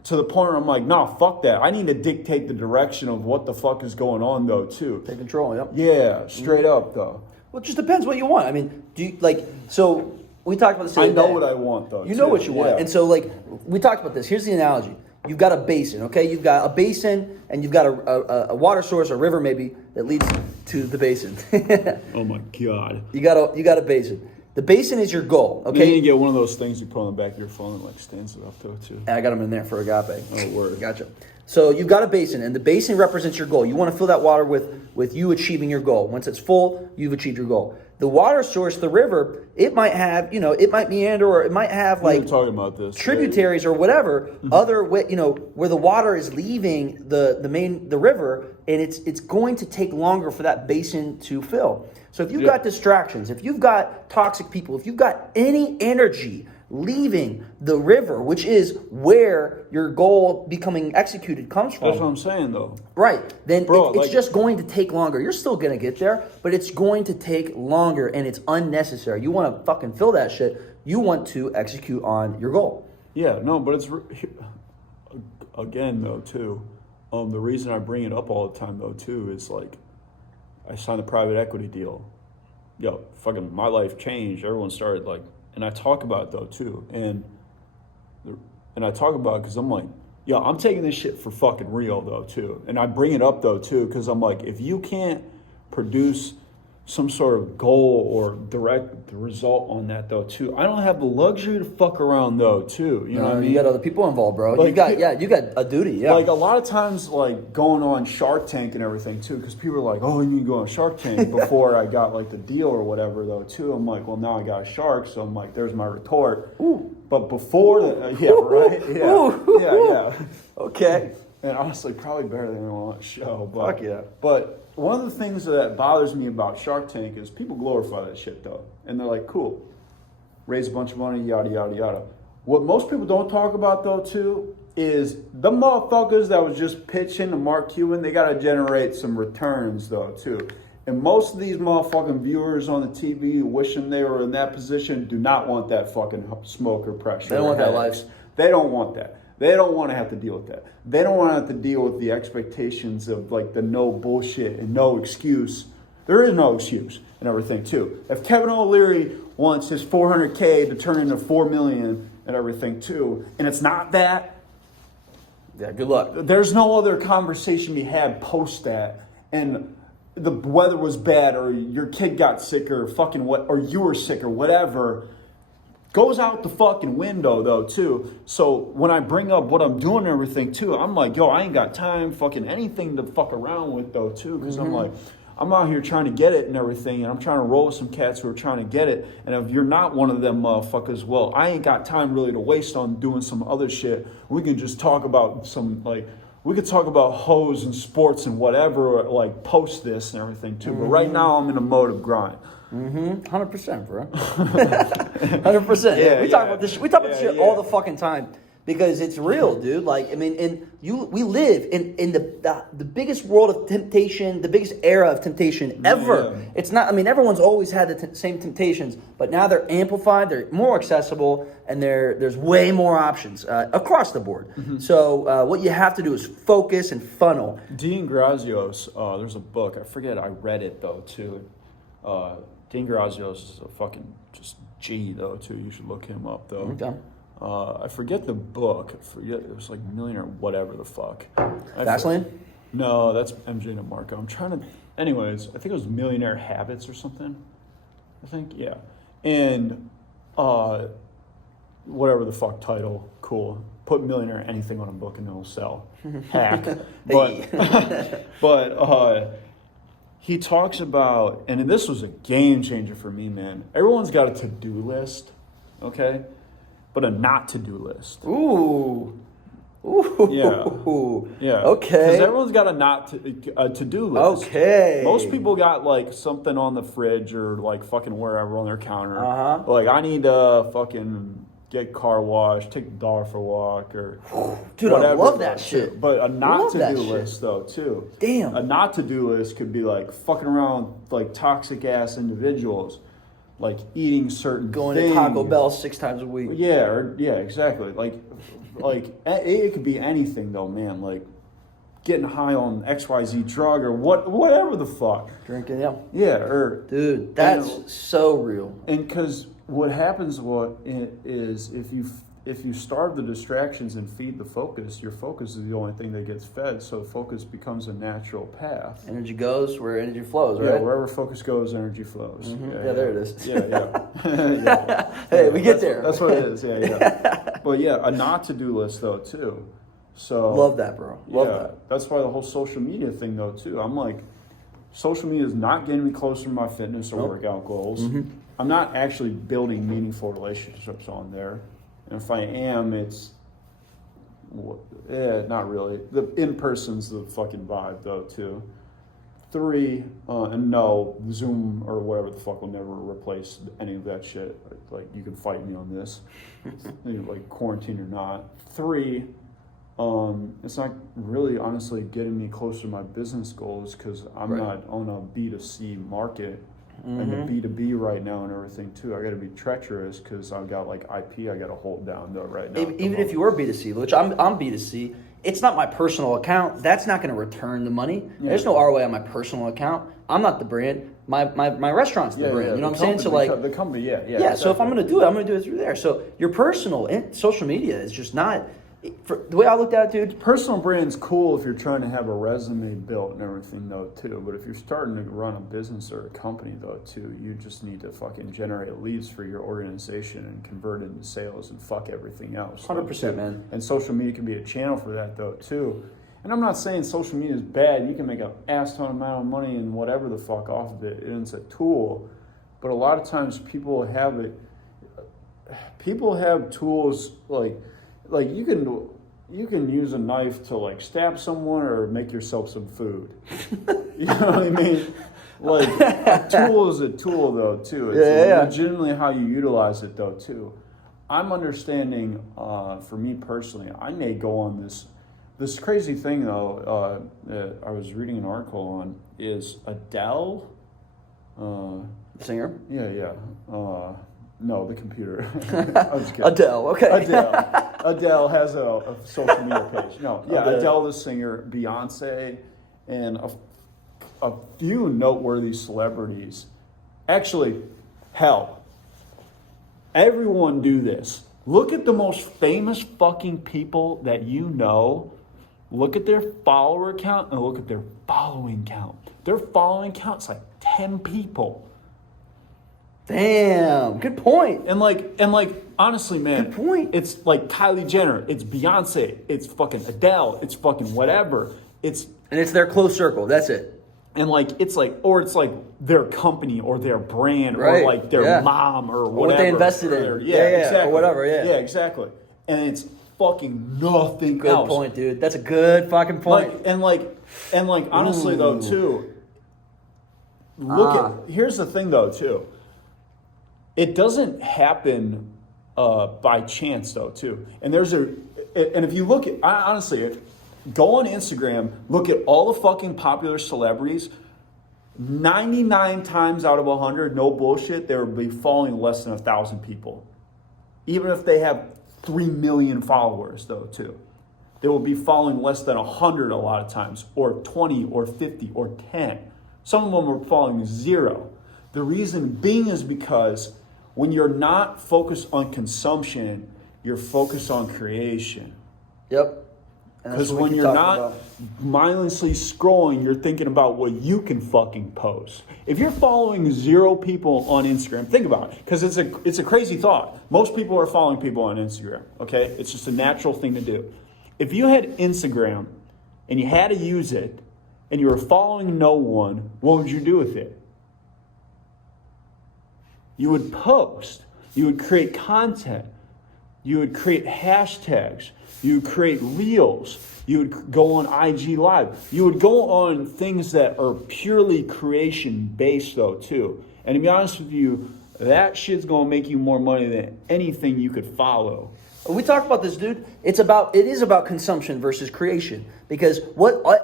to the point where I'm like, nah, fuck that. I need to dictate the direction of what the fuck is going on though too. Take control. Yep. Yeah, straight up though. Well, it just depends what you want. I mean, do you like, so we talked about this the other day. I know what I want though. You know what you want. And so like we talked about this. Here's the analogy. You've got a basin, okay? You've got a basin, and you've got a water source, a river maybe, that leads to the basin. Oh my God! You got a basin. The basin is your goal, okay? You need to get one of those things you put on the back of your phone that like stands it up though too. I got them in there for agape. Oh word! Gotcha. So you've got a basin, and the basin represents your goal. You want to fill that water with you achieving your goal. Once it's full, you've achieved your goal. The water source, the river, it might have, it might meander, or it might have like we were talking about this, tributaries or whatever, other where the water is leaving the river, and it's going to take longer for that basin to fill. So if you've got distractions, if you've got toxic people, if you've got any energy leaving the river, which is where your goal becoming executed comes from. That's what I'm saying, though. Right. Then it's just going to take longer. You're still going to get there, but it's going to take longer, and it's unnecessary. You want to fucking fill that shit. You want to execute on your goal. Yeah, no, but it's, again, though, too, the reason I bring it up all the time, though, too, is like, I signed a private equity deal. Yo, fucking my life changed. Everyone started like, and I talk about it though too, and I talk about it because I'm like, yo, I'm taking this shit for fucking real though too, and I bring it up though too because I'm like, if you can't produce some sort of goal or direct the result on that though too, I don't have the luxury to fuck around though too. You know what I mean? You got other people involved, bro. Like, you got a duty. Yeah. Like a lot of times, like going on Shark Tank and everything too, because people are like, "Oh, you need to go on Shark Tank." Before I got like the deal or whatever though too, I'm like, "Well, now I got a shark," so I'm like, "There's my retort." Ooh. But before that, yeah, right, yeah. Okay. And honestly, probably better than anyone on the show. But, fuck yeah. But one of the things that bothers me about Shark Tank is people glorify that shit though, and they're like, "Cool, raise a bunch of money, yada yada yada." What most people don't talk about though too is the motherfuckers that was just pitching to Mark Cuban. They gotta generate some returns though too. And most of these motherfucking viewers on the TV wishing they were in that position do not want that fucking smoke or pressure. They don't want that life. They don't want that. They don't want to have to deal with that. They don't want to have to deal with the expectations of like the no bullshit and no excuse. There is no excuse and everything too. If Kevin O'Leary wants his 400K to turn into 4 million and everything too, and it's not that, yeah, good luck. There's no other conversation to be had post that. And the weather was bad, or your kid got sick, or fucking what, or you were sick, or whatever. Goes out the fucking window though too. So when I bring up what I'm doing and everything too, I'm like, yo, I ain't got time fucking anything to fuck around with though too, because I'm like, I'm out here trying to get it and everything, and I'm trying to roll with some cats who are trying to get it. And if you're not one of them motherfuckers, well, I ain't got time really to waste on doing some other shit. We can just talk about some like we could talk about hoes and sports and whatever, like post this and everything too. But right now I'm in a mode of grind. 100%, bro. 100%. Yeah, we talk about this. We talk about this shit all the fucking time because it's real, dude. Like, I mean, we live in the biggest world of temptation, the biggest era of temptation ever. Yeah. It's not. I mean, everyone's always had the same temptations, but now they're amplified. They're more accessible, and there's way more options across the board. So what you have to do is focus and funnel. Dean Grazios, there's a book. I forget. I read it though too. Dean Grazios is a fucking just G though too. You should look him up though. Okay. I forget the book. I forget it was like Millionaire whatever the fuck. Fastlane? No, that's MJ and Marco. I'm trying to. Anyways, I think it was Millionaire Habits or something. I think yeah, and whatever the fuck title. Cool. Put millionaire anything on a book and it'll sell. Hack. But he talks about, and this was a game changer for me, man. Everyone's got a to-do list, okay? But a not to-do list. Ooh. Yeah. Okay. Because everyone's got a to-do list. Okay. Most people got like something on the fridge or like fucking wherever on their counter. Uh-huh. Like I need to fucking get car washed, take the dog for a walk, or dude, whatever. I love that shit. But a not to do list though too. Damn. A not to do list could be like fucking around with, like toxic ass individuals, like eating certain going things. to Taco Bell 6 times a week. Yeah, exactly. Like it could be anything though, man. Like getting high on XYZ drug or whatever the fuck. Drinking, yeah. Yeah, or dude, that's so real. And because what happens is if you starve the distractions and feed the focus, your focus is the only thing that gets fed. So focus becomes a natural path. Energy goes where energy flows, right? Yeah, wherever focus goes, energy flows. Mm-hmm. Yeah, there it is. Yeah. Hey, we get there. That's what it is. Yeah. But yeah, a not to do list though too. So love that, bro. Love that. That's why the whole social media thing though too. I'm like, social media is not getting me closer to my fitness or workout goals. Mm-hmm. I'm not actually building meaningful relationships on there. And if I am, it's not really. The in-person's the fucking vibe though too. 3, and no, Zoom or whatever the fuck will never replace any of that shit. Like you can fight me on this, like quarantine or not. 3, it's not really honestly getting me closer to my business goals because I'm not on a B2C market. And the B2B right now and everything too. I got to be treacherous because I've got like IP I got to hold down though right now. Even if you were B2C, which I'm B2C, it's not my personal account. That's not going to return the money. Yeah. There's no ROI on my personal account. I'm not the brand. My restaurant's the brand. You know what I'm saying? So like the company, yeah. Exactly. So if I'm going to do it, I'm going to do it through there. So your personal and social media is just not. For the way I looked at it, dude. Personal brand's cool if you're trying to have a resume built and everything, though, too. But if you're starting to run a business or a company, though, too, you just need to fucking generate leads for your organization and convert it into sales and fuck everything else. 100%, man. And social media can be a channel for that, though, too. And I'm not saying social media is bad. You can make an ass ton amount of money and whatever the fuck off of it. And it's a tool. But a lot of times people have it. People have tools like you can use a knife to like stab someone or make yourself some food. You know what I mean? Like a tool is a tool though too. It's legitimately how you utilize it though too. I'm understanding for me personally, I may go on this crazy thing though that I was reading an article on is Adele. Singer? Yeah. No, the computer. I was kidding. Adele, okay. Adele has a social media page. No, Adele the singer, Beyonce, and a few noteworthy celebrities. Actually, hell, everyone do this. Look at the most famous fucking people that you know. Look at their follower count and look at their following count. Their following count's like 10 people. Damn, good point. And like honestly, man, good point. It's like Kylie Jenner, it's Beyonce, it's fucking Adele, it's fucking whatever. It's their close circle. That's it. And like it's like their company or their brand or like their mom or whatever. Or what they invested in. Exactly. Or whatever. Yeah, exactly. And fucking nothing Good else. point, dude. That's a good fucking point. Honestly though too. Here's the thing though too. It doesn't happen by chance though too. And if you look at honestly, go on Instagram, look at all the fucking popular celebrities. 99 times out of 100, no bullshit, they would be following less than 1,000 people. Even if they have 3 million followers, though, too. They will be following less than 100 a lot of times, or 20, or 50, or 10. Some of them are following 0. The reason being is because when you're not focused on consumption, you're focused on creation. Yep. Because when you're not mindlessly scrolling, you're thinking about what you can fucking post. If you're following 0 people on Instagram, think about it. Because it's a crazy thought. Most people are following people on Instagram, okay? It's just a natural thing to do. If you had Instagram and you had to use it and you were following no one, what would you do with it? You would post. You would create content. You would create hashtags. You would create reels. You would go on IG Live. You would go on things that are purely creation based though too. And to be honest with you, that shit's gonna make you more money than anything you could follow. We talked about this, dude. It is about consumption versus creation. Because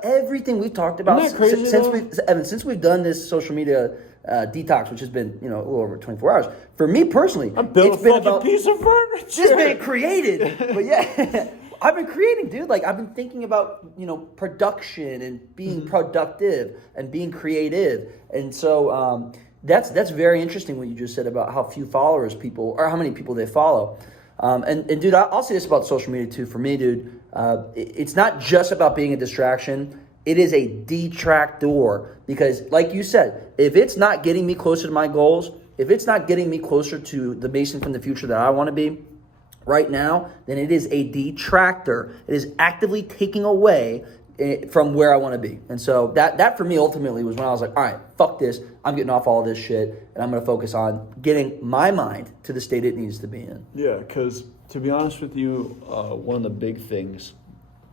everything we've talked about since we've done this social media detox, which has been a little over 24 hours. For me personally, it's been about piece of furniture. Just being created. But yeah, I've been creating, dude. Like I've been thinking about production and being productive and being creative. And so that's very interesting what you just said about how few followers people or how many people they follow. And dude, I'll say this about social media too. For me, dude, it's not just about being a distraction. It is a detractor because, like you said, if it's not getting me closer to my goals, if it's not getting me closer to the Mason from the future that I want to be right now, then it is a detractor. It is actively taking away from where I want to be. And so that for me ultimately was when I was like, all right, fuck this. I'm getting off all of this shit and I'm going to focus on getting my mind to the state it needs to be in. Yeah, because to be honest with you, one of the big things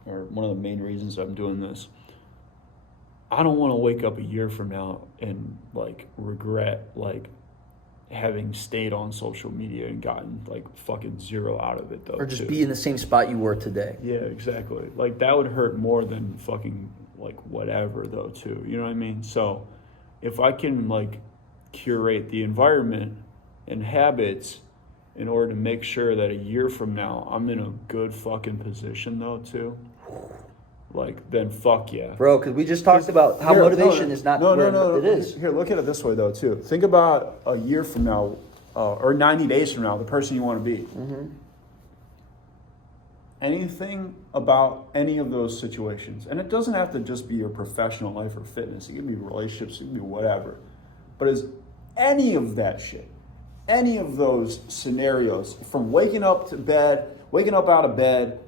or one of the main reasons I'm doing this, I don't want to wake up a year from now and regret having stayed on social media and gotten fucking 0 out of it though. Or just be in the same spot you were today. Yeah, exactly. That would hurt more than fucking whatever though too. You know what I mean? So if I can curate the environment and habits in order to make sure that a year from now I'm in a good fucking position though too. Then fuck yeah. Bro, because we just talked about how motivation is not where it is. Here, look at it this way, though, too. Think about a year from now, or 90 days from now, the person you want to be. Mm-hmm. Anything about any of those situations, and it doesn't have to just be your professional life or fitness. It can be relationships, it can be whatever. But is any of that shit, any of those scenarios, from waking up out of bed,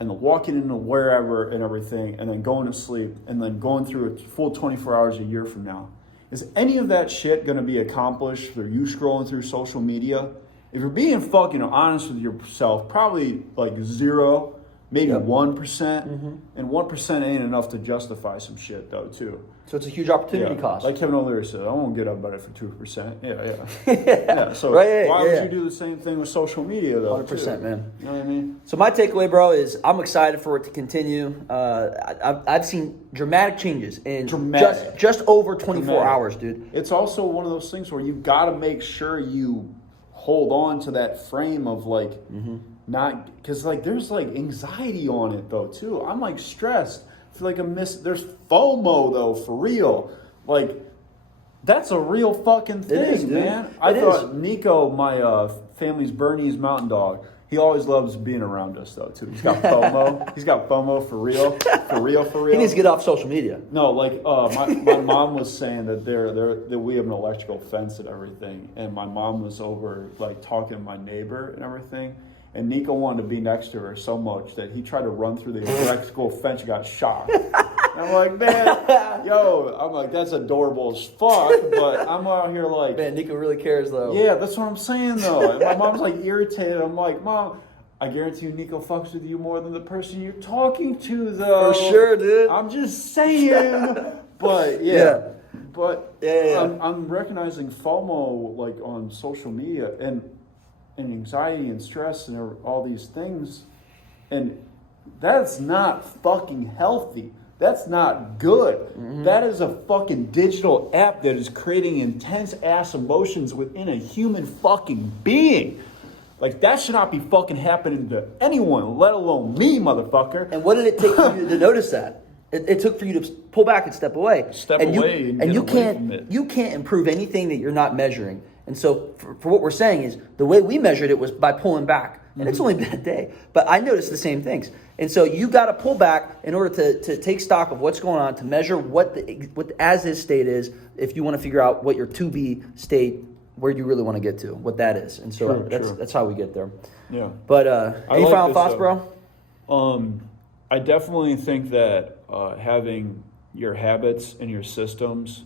and then walking into wherever and everything, and then going to sleep, and then going through a full 24 hours a year from now. Is any of that shit going to be accomplished through you scrolling through social media? If you're being fucking honest with yourself, probably 0, maybe 1%. Mm-hmm. And 1% ain't enough to justify some shit, though, too. So it's a huge opportunity cost. Like Kevin O'Leary said, I won't get up about it for 2%. Yeah. So right, why would you do the same thing with social media, though? 100%, man. You know what I mean? So my takeaway, bro, is I'm excited for it to continue. I've seen dramatic changes in just over 24 hours, dude. It's also one of those things where you've got to make sure you hold on to that frame of not, because there's anxiety on it though too. I'm stressed. I feel there's FOMO though, for real. That's a real fucking thing, it is, man. I thought Nico, my family's Bernese mountain dog, he always loves being around us though too. He's got FOMO. He's got FOMO for real. He needs to get off social media. No, my mom was saying that that we have an electrical fence and everything, and my mom was over talking to my neighbor and everything. And Nico wanted to be next to her so much that he tried to run through the electrical fence and got shocked. And I'm man, that's adorable as fuck, but I'm out here Man, Nico really cares though. Yeah, that's what I'm saying though. And my mom's irritated. I'm like, Mom, I guarantee you Nico fucks with you more than the person you're talking to, though. For sure, dude. I'm just saying. But, Yeah. But Yeah. I'm recognizing FOMO, like, on social media and anxiety and stress and all these things. And that's not fucking healthy. That's not good. Mm-hmm. That is a fucking digital app that is creating intense ass emotions within a human fucking being. Like, that should not be fucking happening to anyone, let alone me, motherfucker. And what did it take for you to notice that? It took for you to pull back and step away. You can't improve anything that you're not measuring. And so for what we're saying is the way we measured it was by pulling back. And it's only been a day. But I noticed the same things. And so you got to pull back in order to take stock of what's going on, to measure what the as-is state is, if you want to figure out what your to-be state, where you really want to get to, what that is. And so that's how we get there. Yeah. But any final thoughts, bro? I definitely think that having your habits and your systems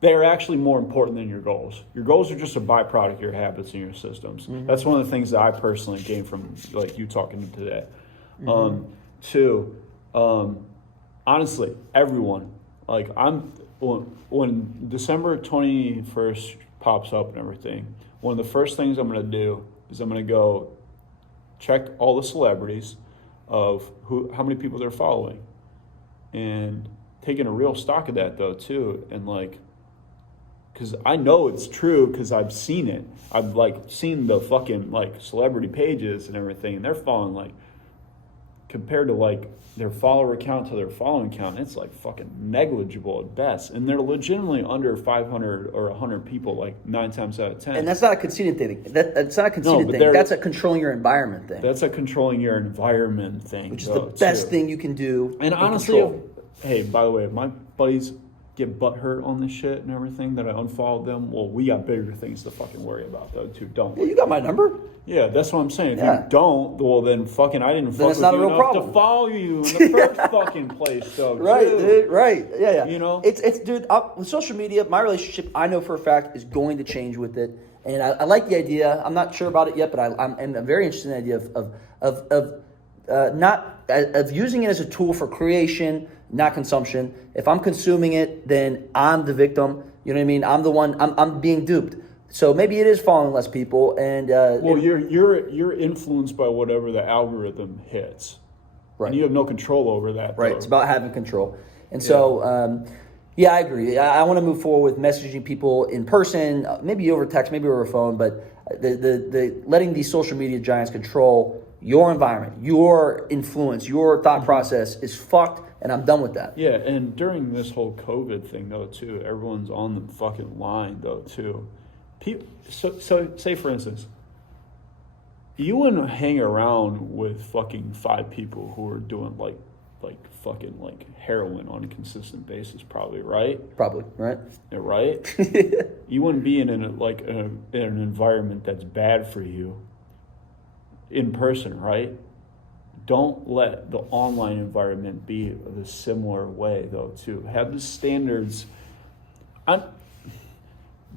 they're actually more important than your goals. Your goals are just a byproduct of your habits and your systems. Mm-hmm. That's one of the things that I personally gained from like you talking today. Mm-hmm. Honestly, everyone, like when December 21st pops up and everything, one of the first things I'm going to do is I'm going to go check all the celebrities of how many people they're following, and taking a real stock of that though too, and like, because I know it's true because I've seen it. I've like seen the fucking like celebrity pages and everything, and they're following like, compared to like their follower count to their following count, it's like fucking negligible at best. And they're legitimately under 500 or 100 people, like 9 times out of 10. And that's not a conceited thing. That's not a conceited thing. That's a controlling your environment thing. That's a controlling your environment thing. Which is the best thing you can do. And honestly, hey, by the way, if my buddies get butthurt on this shit and everything that I unfollowed them, well, we got bigger things to fucking worry about though too, don't we? Yeah, you got my number. Yeah, that's what I'm saying. If you don't, well then fucking I didn't fuck with you enough to follow you in the first fucking place though. Right, dude, right. Yeah. You know? It's dude, with social media, my relationship, I know for a fact, is going to change with it. And I like the idea. I'm not sure about it yet, but I'm very interested in the idea of using it as a tool for creation, not consumption. If I'm consuming it, then I'm the victim. You know what I mean? I'm the one. I'm being duped. So maybe it is following less people. And you're influenced by whatever the algorithm hits, right? And you have no control over that. Right. Though. It's about having control. And so, I agree. I want to move forward with messaging people in person, maybe over text, maybe over phone. But the letting these social media giants control your environment, your influence, your thought process is fucked. And I'm done with that. Yeah, and during this whole COVID thing, though, too, everyone's on the fucking line, though, too. So say, for instance, you wouldn't hang around with fucking 5 people who are doing, like fucking, like, heroin on a consistent basis, probably, right? Probably, right? Yeah, right? You wouldn't be in an environment that's bad for you in person, right? Don't let the online environment be the similar way, though, too. Have the standards.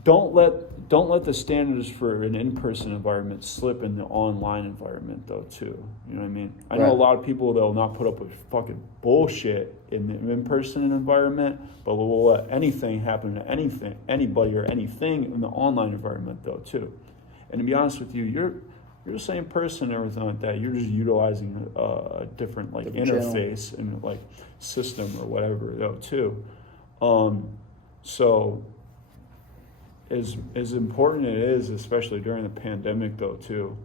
Don't let the standards for an in-person environment slip in the online environment, though, too. You know what I mean? I know a lot of people that will not put up with fucking bullshit in the in-person environment, but will let anything happen to anybody or anything in the online environment, though, too. And to be honest with you, you're the same person and everything like that. You're just utilizing a different interface channel and like system or whatever though too. So as important it is, especially during the pandemic though too,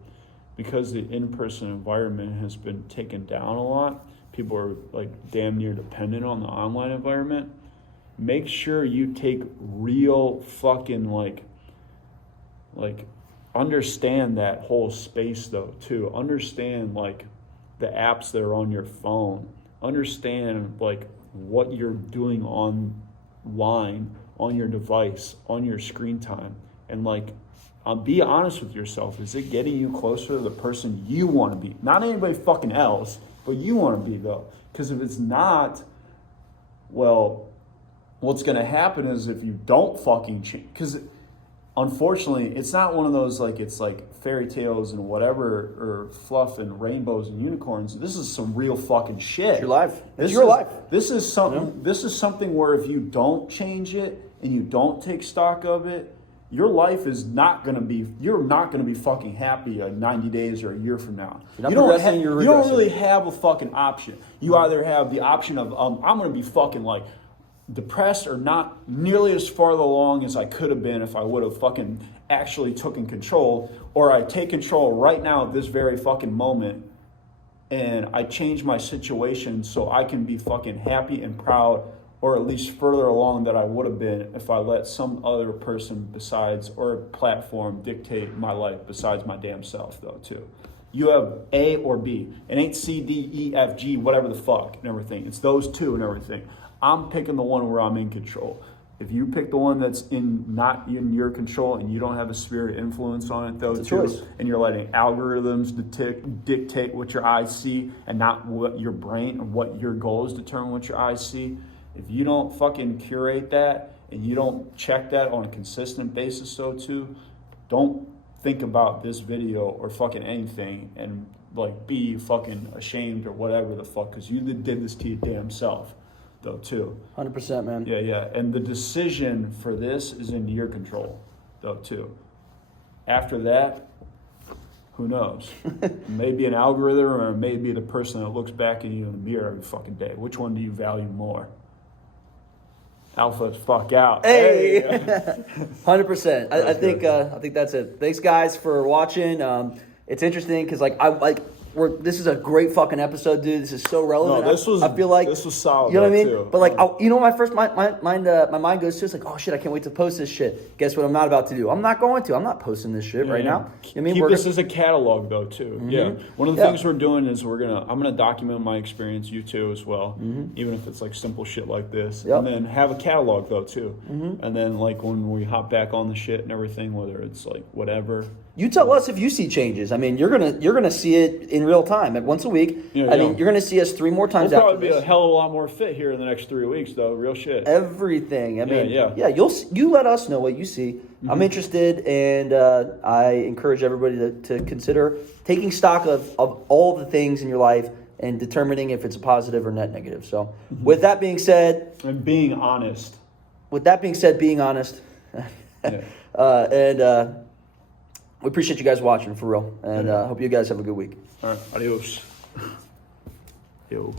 because the in-person environment has been taken down a lot. People are like damn near dependent on the online environment. Make sure you take real fucking like understand that whole space though too. Understand like the apps that are on your phone. Understand like what you're doing online, on your device, on your screen time. And like be honest with yourself. Is it getting you closer to the person you want to be? Not anybody fucking else, but you want to be though. Because if it's not, well, what's going to happen is if you don't fucking change, because unfortunately, it's not one of those like it's like fairy tales and whatever, or fluff and rainbows and unicorns. This is some real fucking shit. It's your life. It's your life. This is something. This is something where if you don't change it and you don't take stock of it, your life is not gonna be. You're not gonna be fucking happy 90 days or a year from now. You don't really have a fucking option. You either have the option of I'm gonna be fucking like depressed or not nearly as far along as I could have been if I would have fucking actually taken control, or I take control right now at this very fucking moment and I change my situation so I can be fucking happy and proud, or at least further along that I would have been if I let some other person besides, or a platform, dictate my life besides my damn self, though, too. You have A or B. It ain't C, D, E, F, G, whatever the fuck and everything. It's those two and everything. I'm picking the one where I'm in control. If you pick the one that's not in your control and you don't have a spirit influence on it, though, too, and you're letting algorithms dictate what your eyes see and not what your brain or what your goals determine what your eyes see, if you don't fucking curate that and you don't check that on a consistent basis, though, too, don't think about this video or fucking anything and like be fucking ashamed or whatever the fuck, because you did this to your damn self, though, too. 100%, man. Yeah. And the decision for this is in your control, though, too. After that, who knows? Maybe an algorithm, or maybe the person that looks back at you in the mirror every fucking day. Which one do you value more? Alpha, fuck out. Hey, 100%. I think that's it. Thanks, guys, for watching. It's interesting because this is a great fucking episode, dude. This is so relevant. No, I feel like this was solid. You know what I mean? Too. But my first mind goes to is like, oh shit, I can't wait to post this shit. Guess what? I'm not about to do. I'm not going to. I'm not posting this shit right now. I mean, keep this as a catalog, though, too. Mm-hmm. Yeah. One of the things we're doing is I'm gonna document my experience. You too, as well. Mm-hmm. Even if it's like simple shit like this, and then have a catalog, though, too. Mm-hmm. And then like when we hop back on the shit and everything, whether it's like whatever. You tell us if you see changes. I mean, you're gonna see it in real time, at once a week. I mean, you're gonna see us 3 more times. We'll probably be a hell of a lot more fit here in the next 3 weeks, though. Real shit. Everything. I mean, you let us know what you see. Mm-hmm. I'm interested, and I encourage everybody to consider taking stock of all the things in your life and determining if it's a positive or net negative. So, with that being said, and being honest. With that being said, being honest, we appreciate you guys watching, for real. And hope you guys have a good week. All right. Adios. Yo.